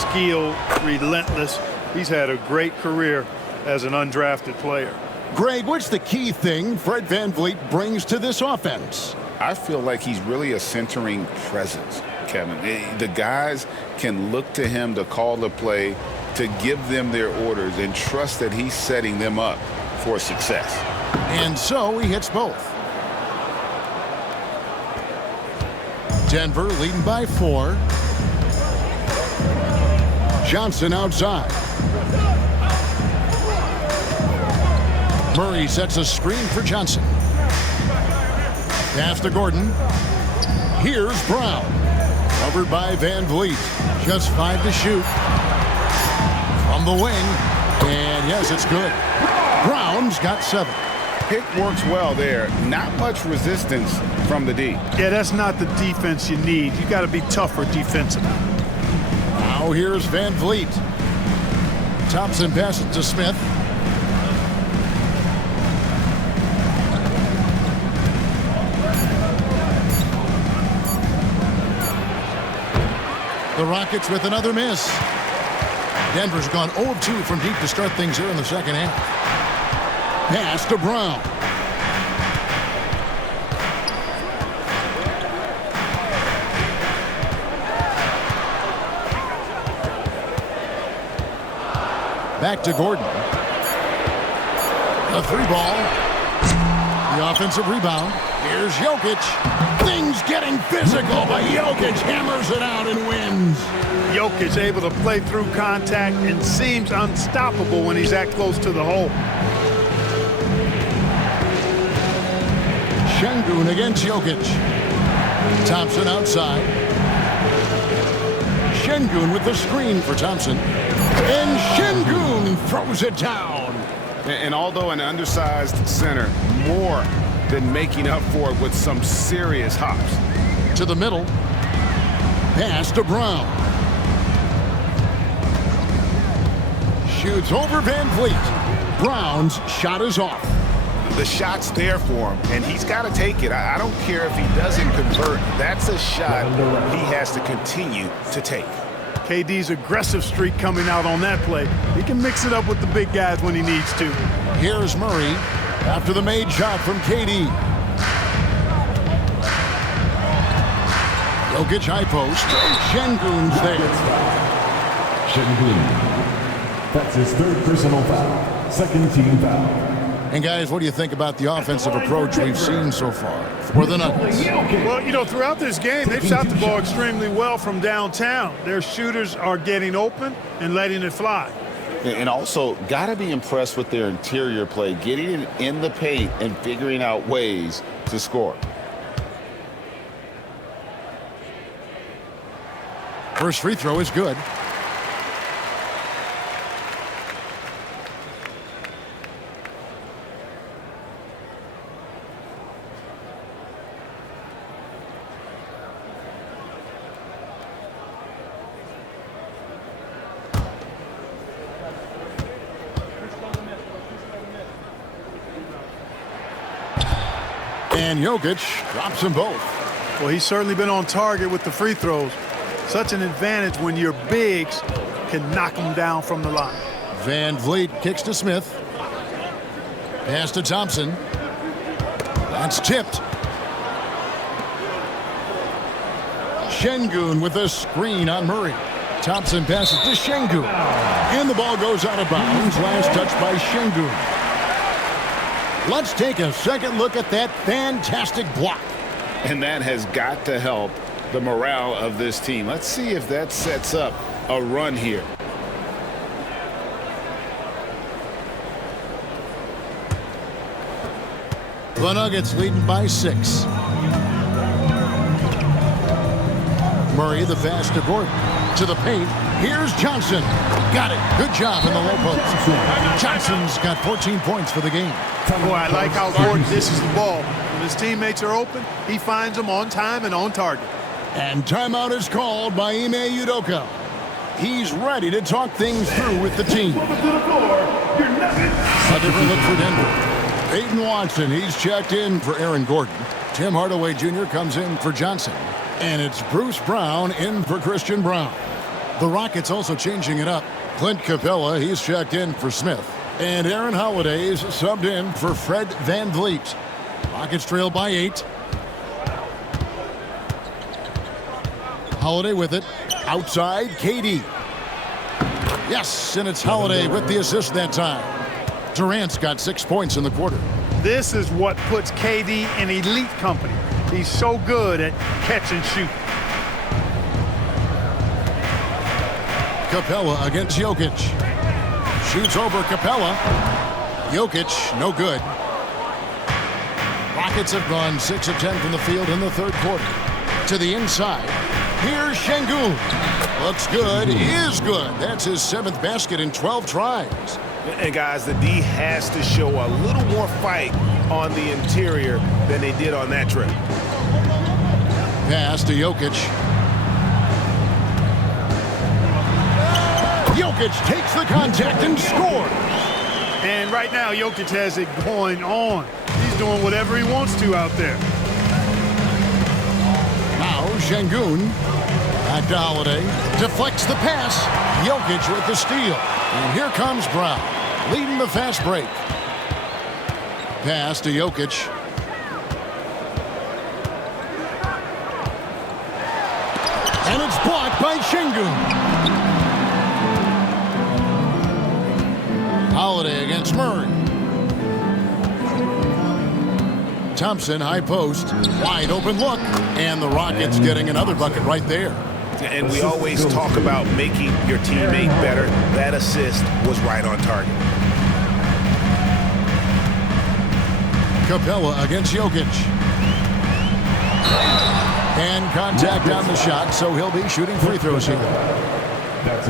skilled, relentless. He's had a great career as an undrafted player. Greg, what's the key thing Fred VanVleet brings to this offense? I feel like he's really a centering presence, Kevin. The guys can look to him to call the play, to give them their orders, and trust that he's setting them up for success. And so he hits both. Denver leading by 4. Johnson outside. Murray sets a screen for Johnson. Pass to Gordon. Here's Brown. Covered by VanVleet. Just 5 to shoot. From the wing. And yes, it's good. Brown's got 7. Pick works well there. Not much resistance from the D. Yeah, that's not the defense you need. You got to be tougher defensively. Now here's VanVleet. Thompson passes to Smith. The Rockets with another miss. Denver's gone 0-2 from deep to start things here in the second half. Pass to Brown. Back to Gordon. A 3-ball. The offensive rebound. Here's Jokic. Things getting physical, but Jokic hammers it out and wins. Jokic able to play through contact and seems unstoppable when he's that close to the hole. Şengün against Jokic. Thompson outside. Şengün with the screen for Thompson. And Şengün throws it down. And although an undersized center, more than making up for it with some serious hops. To the middle. Pass to Brown. Shoots over VanVleet. Brown's shot is off. The shot's there for him, and he's got to take it. I don't care if he doesn't convert. That's a shot he has to continue to take. KD's aggressive streak coming out on that play. He can mix it up with the big guys when he needs to. Here's Murray after the made shot from KD. Jokic high post. Şengün's there. Şengün. That's his 3rd personal foul. 2nd team foul. And guys, what do you think about the offensive approach we've seen so far for the Nuggets? Well, you know, throughout this game, they've shot the ball extremely well from downtown. Their shooters are getting open and letting it fly. And also, got to be impressed with their interior play, getting in the paint and figuring out ways to score. First free throw is good. And Jokic drops them both. Well, he's certainly been on target with the free throws. Such an advantage when your bigs can knock them down from the line. VanVleet kicks to Smith. Pass to Thompson. That's tipped. Şengün with a screen on Murray. Thompson passes to Şengün. And the ball goes out of bounds. Last touch by Şengün. Let's take a second look at that fantastic block. And that has got to help the morale of this team. Let's see if that sets up a run here. The Nuggets leading by 6. Murray the pass to Gordon. To the paint. Here's Johnson. Got it. Good job in the low post. Johnson's got 14 points for the game. Boy, I like how Gordon dishes the ball. When his teammates are open, he finds them on time and on target. And timeout is called by Ime Udoka. He's ready to talk things through with the team. Welcome to the floor, your Nuggets. A different look for Denver. Peyton Watson, he's checked in for Aaron Gordon. Tim Hardaway Jr. comes in for Johnson. And it's Bruce Brown in for Christian Brown. The Rockets also changing it up. Clint Capella, he's checked in for Smith. And Aaron Holiday's subbed in for Fred VanVleet. Rockets trail by 8. Holiday with it. Outside, KD. Yes, and it's Holiday with the assist that time. Durant's got 6 points in the quarter. This is what puts KD in elite company. He's so good at catch and shoot. Capella against Jokic. Shoots over Capella. Jokic, no good. Rockets have gone 6 of 10 from the field in the third quarter. To the inside. Here's Şengün. Looks good. Is good. That's his 7th basket in 12 tries. And guys, the D has to show a little more fight on the interior than they did on that trip. Pass to Jokic. Jokic takes the contact and scores. And right now, Jokic has it going on. He's doing whatever he wants to out there. Now Şengün. Back to Holiday. Deflects the pass. Jokic with the steal. And here comes Brown, leading the fast break. Pass to Jokic. And it's blocked by Şengün. Holiday against Murray. Thompson, high post. Wide open look. And the Rockets getting another bucket right there. And we always talk about making your teammate better. That assist was right on target. Capella against Jokic. And contact on the shot, so he'll be shooting free throws here.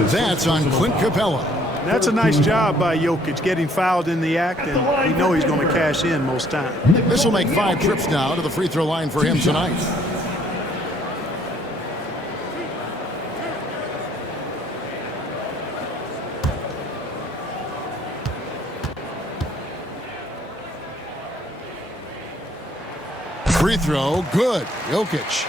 That's on Clint Capella. That's a nice job by Jokic, getting fouled in the act, and you know he's going to cash in most times. This will make 5 trips now to the free throw line for him tonight. Free throw, good. Jokic.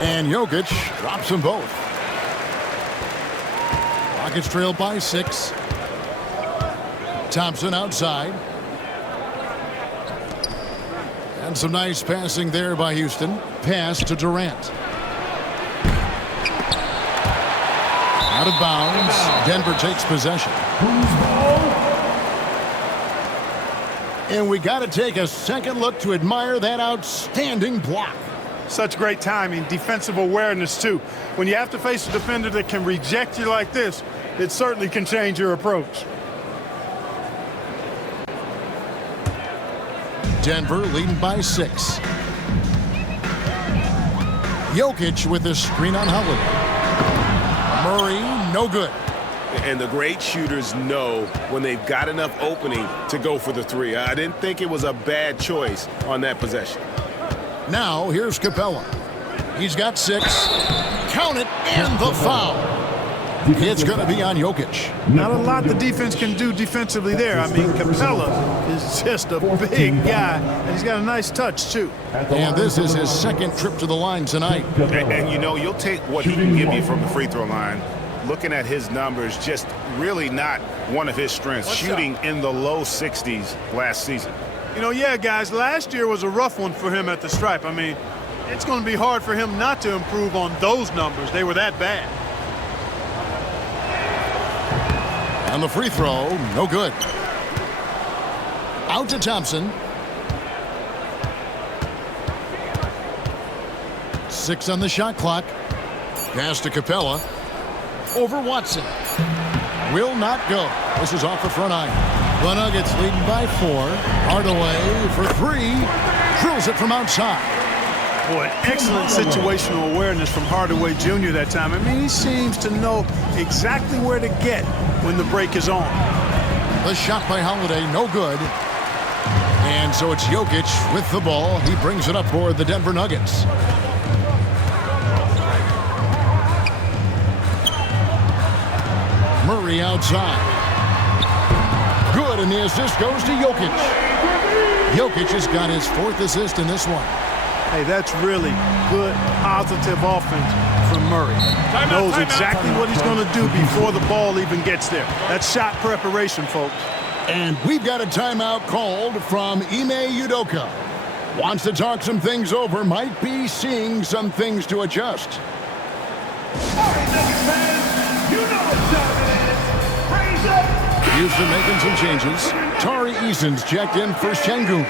And Jokic drops them both. Rockets trail by 6. Thompson outside. And some nice passing there by Houston. Pass to Durant. Out of bounds. Denver takes possession. And we got to take a second look to admire that outstanding block. Such great timing, defensive awareness too. When you have to face a defender that can reject you like this, it certainly can change your approach. Denver leading by 6. Jokic with the screen on Holiday. Murray, no good. And the great shooters know when they've got enough opening to go for the 3. I didn't think it was a bad choice on that possession. Now here's Capella. He's got 6. Count it, and the foul. It's going to be on Jokic. Not a lot the defense can do defensively there. I mean, Capella is just a big guy, and he's got a nice touch, too. And this is his 2nd trip to the line tonight. And you know, you'll take what he can give you from the free throw line. Looking at his numbers, just really not one of his strengths. Shooting in the low 60s last season. You know, yeah, guys, last year was a rough one for him at the stripe. I mean, it's going to be hard for him not to improve on those numbers. They were that bad. And the free throw, no good. Out to Thompson. 6 on the shot clock. Pass to Capella. Over Watson. Will not go. This is off the front iron. The Nuggets leading by 4. Hardaway for 3. Drills it from outside. Boy, excellent situational awareness from Hardaway Jr. that time. I mean, he seems to know exactly where to get when the break is on. The shot by Holiday, no good. And so it's Jokic with the ball. He brings it up for the Denver Nuggets. Murray outside. Good, and the assist goes to Jokic. Jokic has got his 4th assist in this one. Hey, that's really good, positive offense from Murray. Knows exactly what he's going to do before the ball even gets there. That's shot preparation, folks. And we've got a timeout called from Ime Udoka. Wants to talk some things over, might be seeing some things to adjust. All right, Nuggets fans, you know what time it is. Raise up. Houston making some changes. Tari Eason's checked in for Şengün.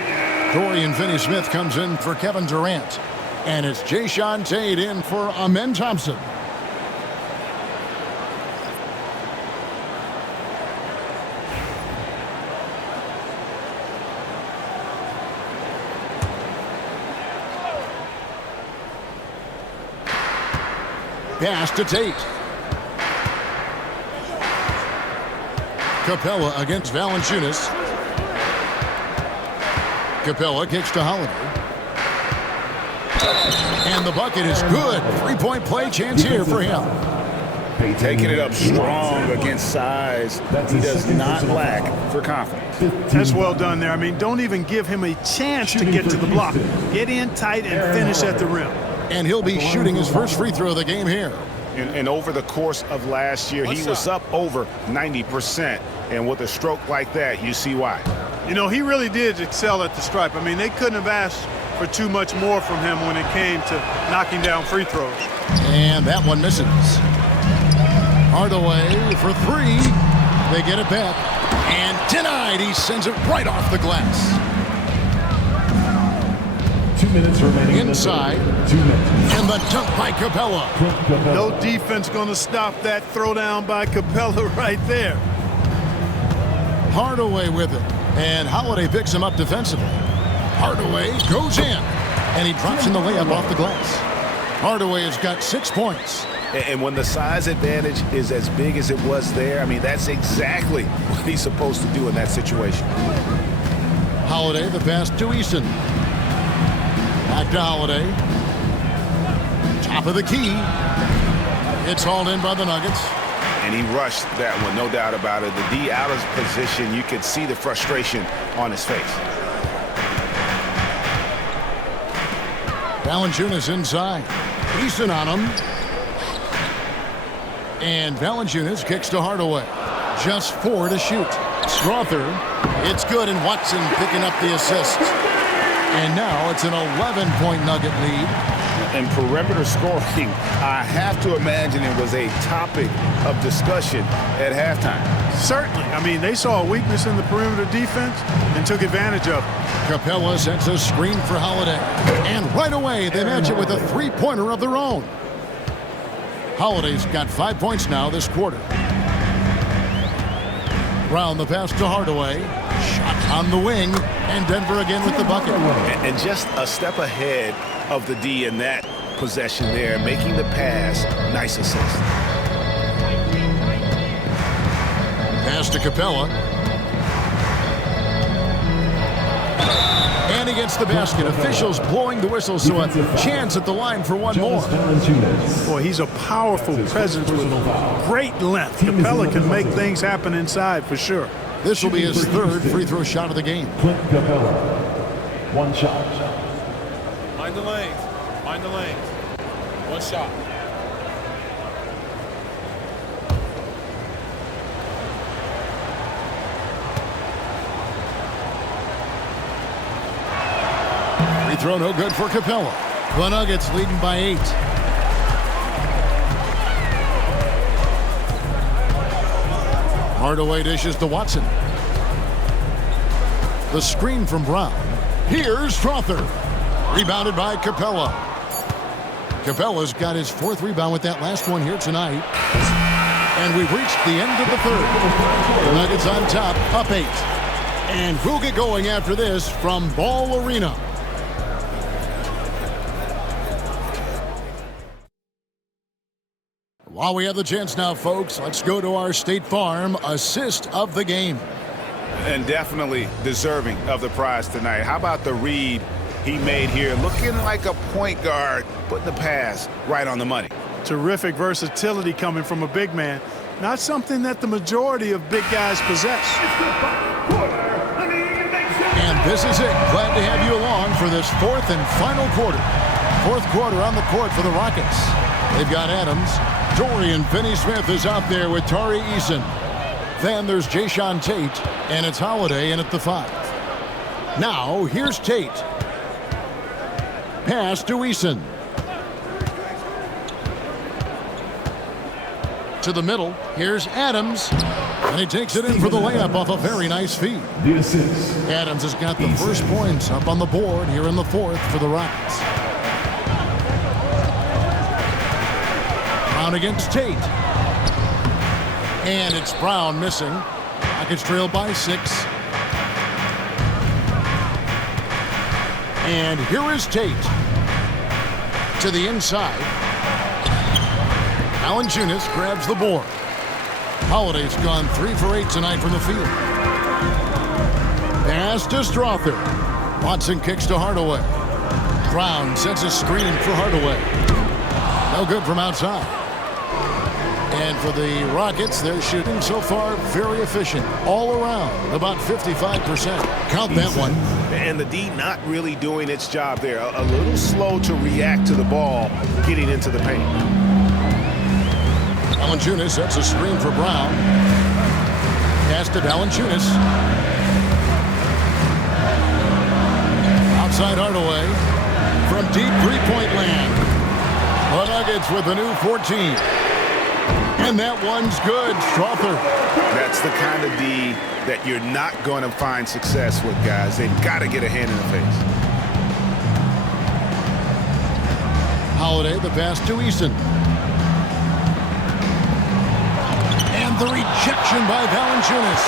Dorian Finney-Smith comes in for Kevin Durant. And it's Jae'Sean Tate in for Amen Thompson. Pass to Tate. Capella against Valanciunas. Capella kicks to Holiday. And the bucket is good. 3-point play chance here for him. Taking it up strong against size. He does not lack for confidence. That's well done there. I mean, don't even give him a chance to get to the block. Get in tight and finish at the rim. And he'll be shooting his first free throw of the game here. And over the course of last year, he was up over 90%. And with a stroke like that, you see why. You know, he really did excel at the stripe. I mean, they couldn't have asked for too much more from him when it came to knocking down free throws. And that one misses. Hardaway for 3. They get it back. And denied. He sends it right off the glass. 2 minutes remaining. Inside. 2 minutes. And the dunk by Capella. No defense going to stop that throwdown by Capella right there. Hardaway with it. And Holiday picks him up defensively. Hardaway goes in. And he drops in the layup off the glass. Hardaway has got 6 points. And when the size advantage is as big as it was there, I mean, that's exactly what he's supposed to do in that situation. Holiday, the pass to Eason. Back to Holiday. Top of the key. It's hauled in by the Nuggets. And he rushed that one, no doubt about it. The D out of position, you could see the frustration on his face. Valanciunas inside. Eason on him. And Valanciunas kicks to Hardaway. Just 4 to shoot. Strother. It's good, and Watson picking up the assist. And now it's an 11-point Nugget lead. And perimeter scoring, I have to imagine it was a topic of discussion at halftime. Certainly. I mean, they saw a weakness in the perimeter defense and took advantage of it. Capella sends a screen for Holiday. And right away, they match it with a 3-pointer of their own. Holiday's got 5 points now this quarter. Round the pass to Hardaway. Shot on the wing. And Denver again with the bucket. And just a step ahead of the D in that possession there, making the pass. Nice assist. Pass to Capella. And against the basket. Officials blowing the whistle, so a chance at the line for one more. Boy, he's a powerful presence with great length. Capella can make things happen inside for sure. This will be his 3rd free throw shot of the game. Clint Capella. 1 shot. Mind the lanes. Mind the lanes. 1 shot. Free throw no good for Capella. The Nuggets leading by 8. Hardaway dishes to Watson. The screen from Brown. Here's Strother. Rebounded by Capella. Capella's got his 4th rebound with that last one here tonight. And we've reached the end of the 3rd. The Nuggets on top, up 8. And we'll get going after this from Ball Arena. While we have the chance now, folks, let's go to our State Farm assist of the game. And definitely deserving of the prize tonight. How about the read he made here? Looking like a point guard, putting the pass right on the money. Terrific versatility coming from a big man. Not something that the majority of big guys possess. And this is it. Glad to have you along for this fourth and final quarter. Fourth quarter on the court for the Rockets. They've got Adams. Dorian Finney-Smith is out there with Tari Eason. Then there's Jayshawn Tate, and it's Holiday in at the 5. Now, here's Tate. Pass to Eason. To the middle, here's Adams. And he takes it in for the layup off a very nice feed. The assist. Adams has got the first points up on the board here in the fourth for the Rockets. Brown against Tate. And it's Brown missing. Rockets trail by 6. And here is Tate. To the inside. Valanciunas grabs the board. Holiday's gone 3 for 8 tonight from the field. Pass to Strother. Watson kicks to Hardaway. Brown sets a screen for Hardaway. No good from outside. And for the Rockets, they're shooting so far very efficient. All around, about 55%. Count that one. And the D not really doing its job there. A little slow to react to the ball getting into the paint. Valanciunas sets a screen for Brown. Pass to Valanciunas. Outside Hardaway. From deep three-point land. The Nuggets with a new 14. And that one's good. Strother. That's the kind of D that you're not going to find success with, guys. They've got to get a hand in the face. Holiday, the pass to Eason. And the rejection by Valanciunas.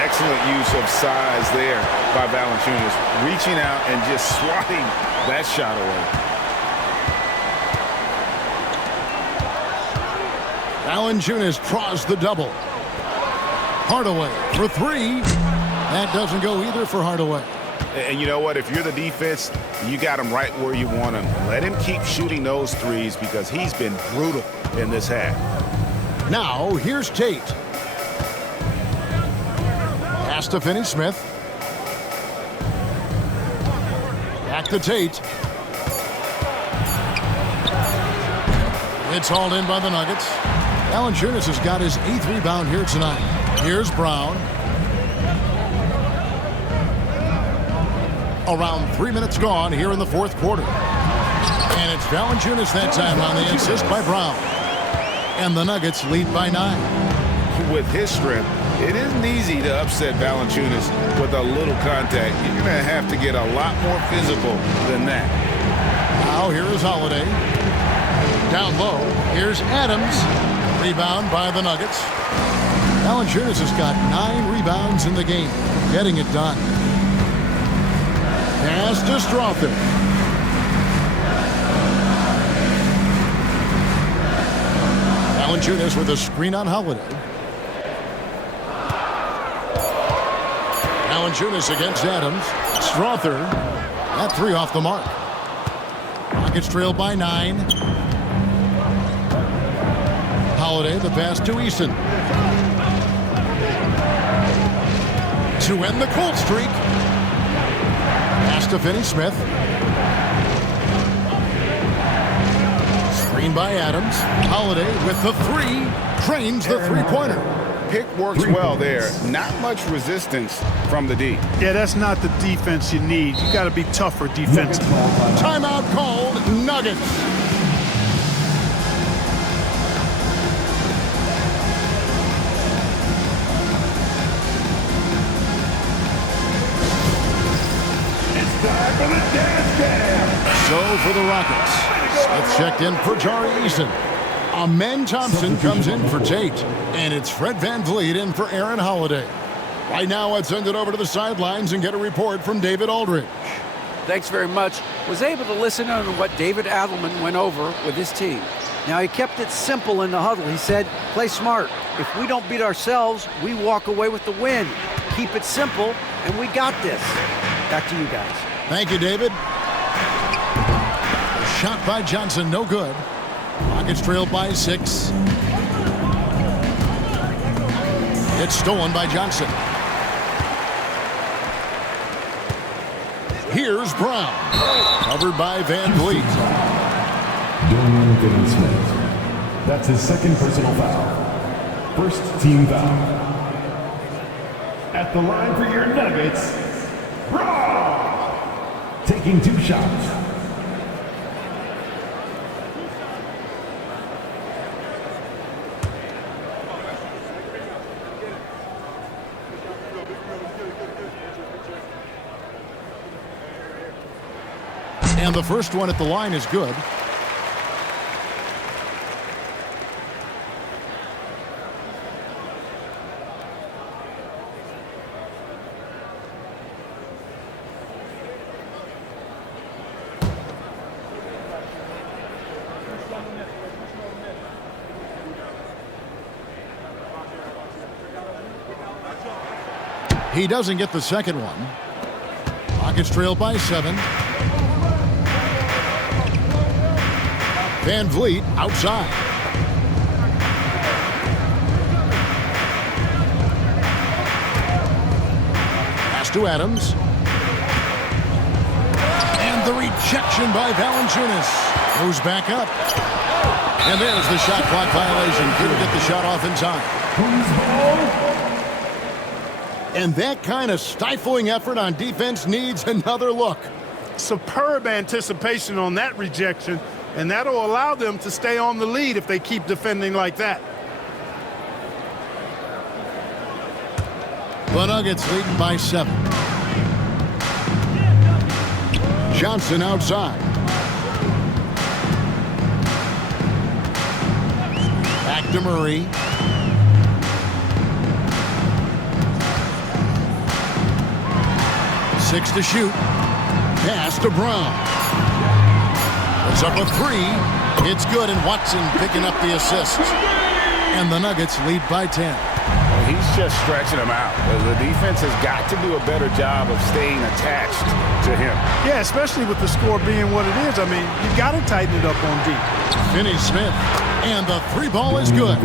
Excellent use of size there by Valanciunas. Reaching out and just swatting that shot away. Valanciunas draws the double. Hardaway for 3. That doesn't go either for Hardaway. And you know what? If you're the defense, you got him right where you want him. Let him keep shooting those threes because he's been brutal in this half. Now, here's Tate. Pass to Finney-Smith. Back to Tate. It's hauled in by the Nuggets. Valanciunas has got his 8th rebound here tonight. Here's Brown. Around 3 minutes gone here in the fourth quarter. And it's Valanciunas that time on the assist by Brown. And the Nuggets lead by 9. With his strength, it isn't easy to upset Valanciunas with a little contact. You're going to have to get a lot more physical than that. Now here is Holiday. Down low, here's Adams. Rebound by the Nuggets. Valanciunas has got 9 rebounds in the game. Getting it done. Pass to Strother. Valanciunas with a screen on Holiday. Valanciunas against Adams. Strother. That 3 off the mark. Rockets trail by 9. Holiday, the pass to Eason. To end the cold streak. Pass to Finney-Smith. Screen by Adams. Holiday with the 3. Trains the three-pointer. Pick works well there. Not much resistance from the D. Yeah, that's not the defense you need. You got to be tougher defensively. Timeout called. Nuggets. So for the Rockets, Smith checked in for Tari Eason. Amen Thompson comes in for Tate. And it's Fred VanVleet in for Aaron Holiday. Right now, let's send it over to the sidelines and get a report from David Aldridge. thanks very much, was able to listen in on what David Adelman went over with his team. Now, he kept it simple in the huddle. He said, play smart. If we don't beat ourselves, we walk away with the win. Keep it simple, and we got this. Back to you guys. Thank you, David. A shot by Johnson, no good. Rockets trailed by 6. It's stolen by Johnson. Here's Brown. Covered by Van Vliet. Dorian Finney-Smith. That's his second personal foul. First team foul. At the line for your Nuggets, Brown. Taking 2 shots. And the first one at the line is good. He doesn't get the second one. Rockets trailed by 7. Van Vliet outside. Pass to Adams. And the rejection by Valanciunas. Moves back up. And there's the shot clock violation. Couldn't get the shot off in time. And that kind of stifling effort on defense needs another look. Superb anticipation on that rejection, and that'll allow them to stay on the lead if they keep defending like that. The Nuggets leading by 7. Johnson outside. Back to Murray. Six to shoot. Pass to Brown. Puts up a 3. It's good, and Watson picking up the assist. And the Nuggets lead by 10. Well, he's just stretching them out. The defense has got to do a better job of staying attached to him. Yeah, especially with the score being what it is. I mean, you got to tighten it up on D. Finney-Smith. And the 3 ball is good.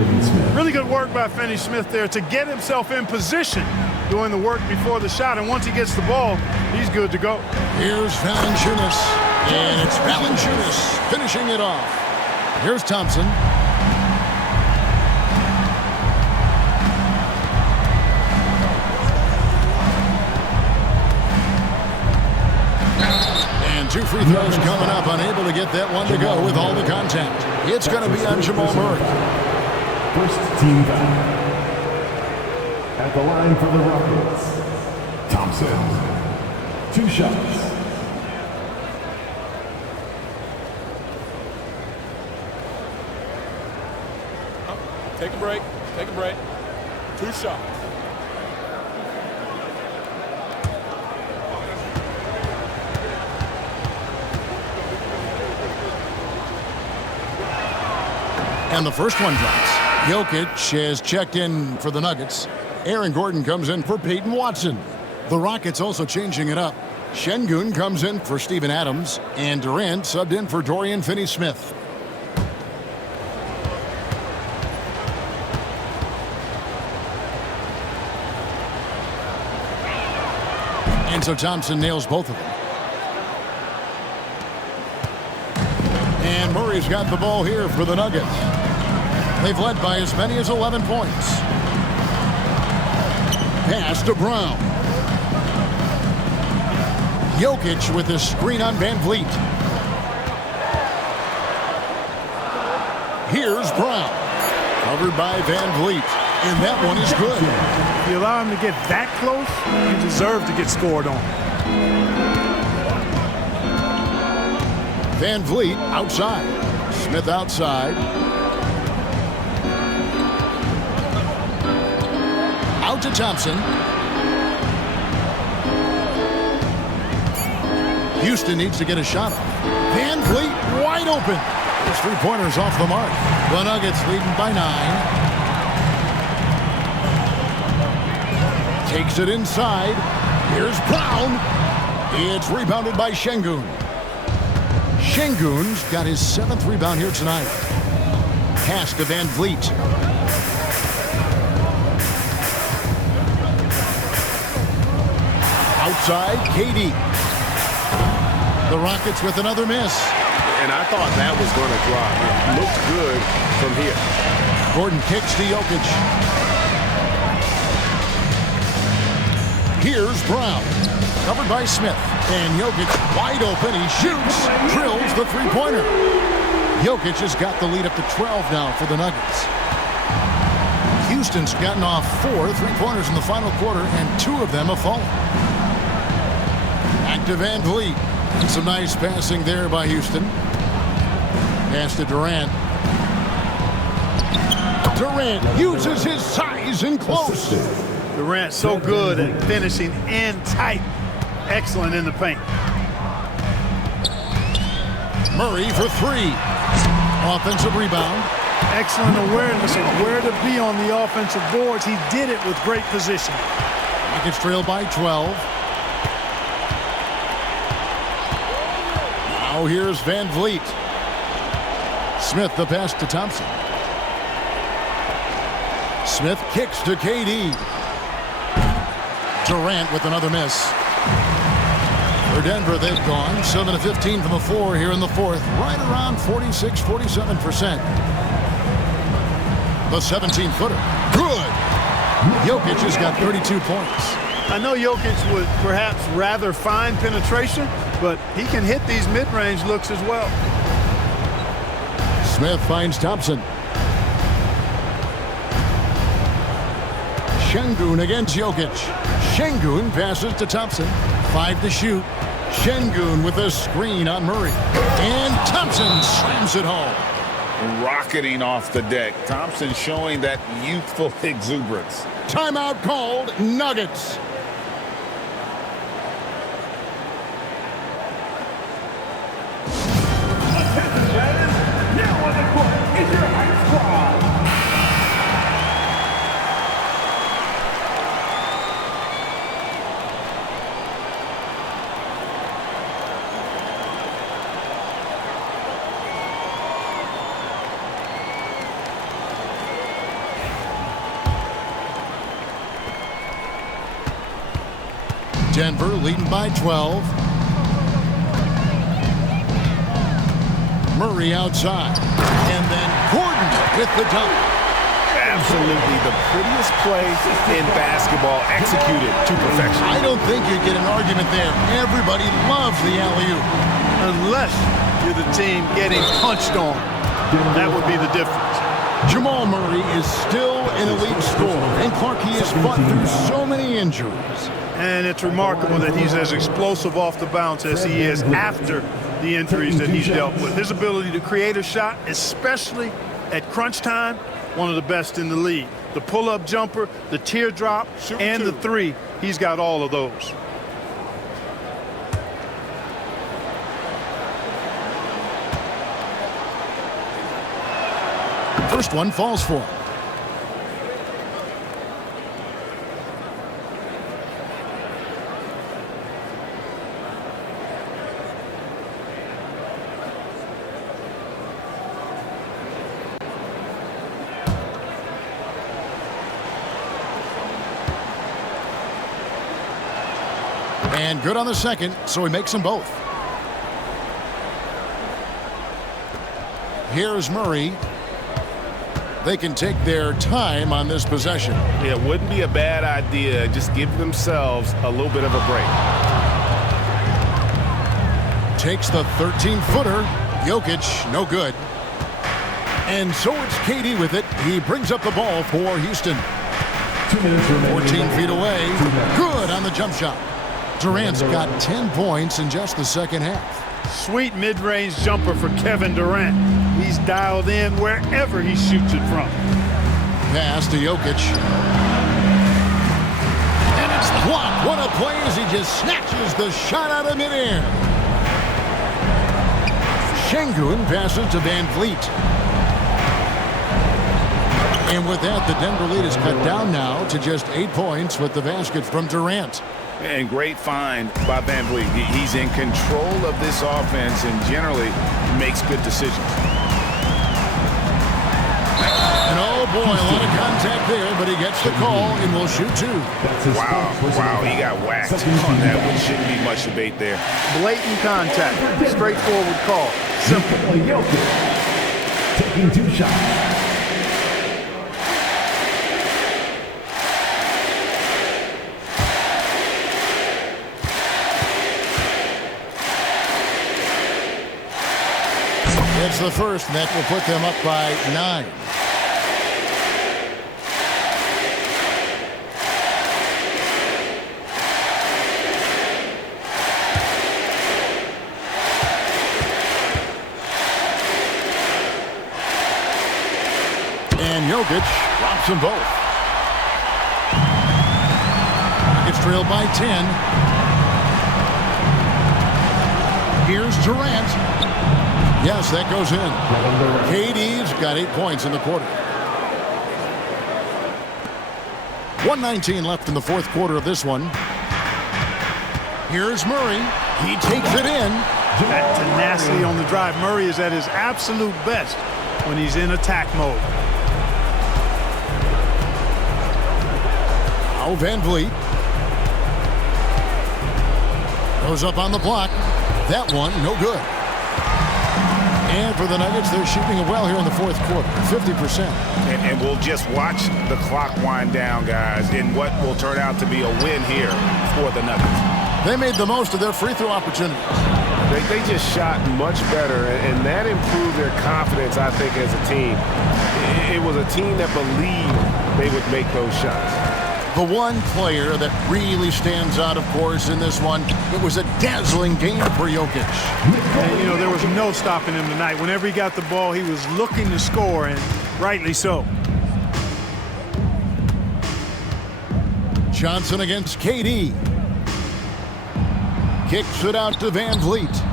Really good work by Finney-Smith there to get himself in position, doing the work before the shot. And once he gets the ball, he's good to go. Here's Valanciunas. And it's Valanciunas finishing it off. Here's Thompson. And 2 free throws coming up. Unable to get that one to go with all the contact. It's going to be on Jamal Murray. First team foul. At the line for the Rockets, Thompson. 2 shots. Take a break. Take a break. 2 shots. And the first one drops. Jokic has checked in for the Nuggets. Aaron Gordon comes in for Peyton Watson. The Rockets also changing it up. Şengün comes in for Steven Adams. And Durant subbed in for Dorian Finney-Smith. And so Thompson nails both of them. And Murray's got the ball here for the Nuggets. They've led by as many as 11 points. Pass to Brown. Jokic with the screen on Van Vliet. Here's Brown. Covered by Van Vliet. And that one is good. If you allow him to get that close, you deserve to get scored on. Van Vliet outside. Smith outside. Out to Thompson. Houston needs to get a shot off. Van Vliet wide open. His three-pointers off the mark. The Nuggets leading by 9. Takes it inside. Here's Brown. It's rebounded by Şengün. Şengün's got his 7th rebound here tonight. Pass to Van Vliet. Outside, KD. The Rockets with another miss. And I thought that was going to drop. It looked good from here. Gordon kicks to Jokic. Here's Brown. Covered by Smith. And Jokic wide open. He shoots. Drills the three-pointer. Jokic has got the lead up to 12 now for the Nuggets. Houston's gotten off 4 three-pointers in the final quarter, and 2 of them have fallen. Back to Van Vliet. And some nice passing there by Houston. Pass to Durant. Durant uses his size and close. Durant so good at finishing in tight. Excellent in the paint. Murray for 3. Offensive rebound. Excellent awareness of where to be on the offensive boards. He did it with great position. Rockets trail by 12. Now here's Van Vliet. Smith the pass to Thompson. Smith kicks to KD. Durant with another miss. For Denver, they've gone 7 of 15 from the floor here in the fourth. Right around 46-47%. The 17-footer. Good. Jokic has got 32 points. I know Jokic would perhaps rather find penetration, but he can hit these mid-range looks as well. Smith finds Thompson. Şengün against Jokic. Şengün passes to Thompson. 5 to shoot. Şengün with a screen on Murray. And Thompson slams it home. Rocketing off the deck. Thompson showing that youthful exuberance. Timeout called. Nuggets. Now on the court is your hype squad. Denver leading by 12. Murray outside. And then Gordon with the dunk. Absolutely the prettiest play in basketball, executed to perfection. I don't think you get an argument there. Everybody loves the alley-oop. Unless you're the team getting punched on. That would be the difference. Jamal Murray is still an elite scorer. And Clark, he has fought through so many injuries. And it's remarkable that he's as explosive off the bounce as he is after the injuries that he's dealt with. His ability to create a shot, especially at crunch time, one of the best in the league. The pull-up jumper, the teardrop, and the three, he's got all of those. First one falls for him. And good on the second, so he makes them both. Here's Murray. They can take their time on this possession. Yeah, it wouldn't be a bad idea. Just give themselves a little bit of a break. Takes the 13-footer. Jokic, no good. And so it's KD with it. He brings up the ball for Houston. 2 minutes remaining. 14 feet away. Good on the jump shot. Durant's got 10 points in just the second half. Sweet mid-range jumper for Kevin Durant. He's dialed in wherever he shoots it from. Pass to Jokic. And it's blocked. What a play as he just snatches the shot out of midair. Şengün passes to Van Vliet. And with that, the Denver lead is cut down now to just 8 points with the basket from Durant. And great find by Van Vliet. He's in control of this offense and generally makes good decisions. And oh boy, a lot of contact there, but he gets the call and will shoot 2. Wow, he got whacked on that one. Shouldn't be much debate there. Blatant contact. Straightforward call. Simple. Jokic taking 2 shots. It's the first, and that will put them up by 9. And Jokic drops them both. It's trailed by 10. Here's Durant. Yes, that goes in. KD's got 8 points in the quarter. 1:19 left in the fourth quarter of this one. Here's Murray. He takes it in. That tenacity on the drive. Murray is at his absolute best when he's in attack mode. Now Van Vliet goes up on the block. That one, no good. And for the Nuggets, they're shooting it well here in the fourth quarter, 50%. And we'll just watch the clock wind down, guys, in what will turn out to be a win here for the Nuggets. They made the most of their free throw opportunities. They just shot much better, and that improved their confidence, I think, as a team. It was a team that believed they would make those shots. The one player that really stands out, of course, in this one, it was a dazzling game for Jokic. And, you know, there was no stopping him tonight. Whenever he got the ball, he was looking to score, and rightly so. Johnson against KD. Kicks it out to Van Vliet.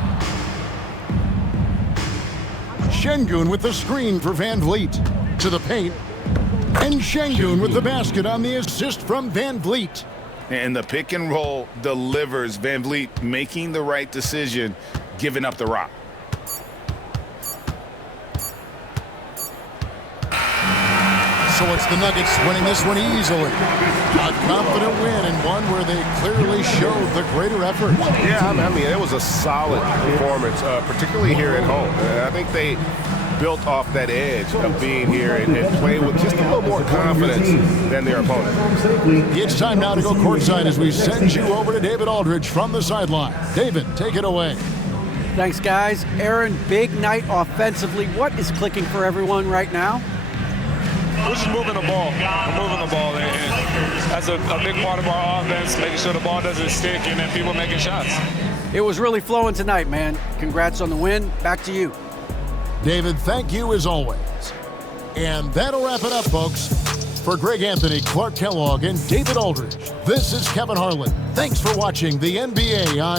Şengün with the screen for Van Vliet. To the paint. And Şengün with the basket on the assist from Van Vliet. And the pick and roll delivers. Van Vliet making the right decision, giving up the rock. So it's the Nuggets winning this one easily. A confident win and one where they clearly showed the greater effort. Yeah, I mean, it was a solid performance, particularly here at home. I think they built off that edge of being here and played with just a little more confidence than their opponent. It's time now to go courtside as we send you over to David Aldridge from the sideline. David, take it away. Thanks, guys. Aaron, big night offensively. What is clicking for everyone right now? We're just moving the ball. We're moving the ball. And that's a big part of our offense, making sure the ball doesn't stick and then people making shots. It was really flowing tonight, man. Congrats on the win. Back to you. David, thank you as always. And that'll wrap it up, folks. For Greg Anthony, Clark Kellogg, and David Aldridge, this is Kevin Harlan. Thanks for watching the NBA on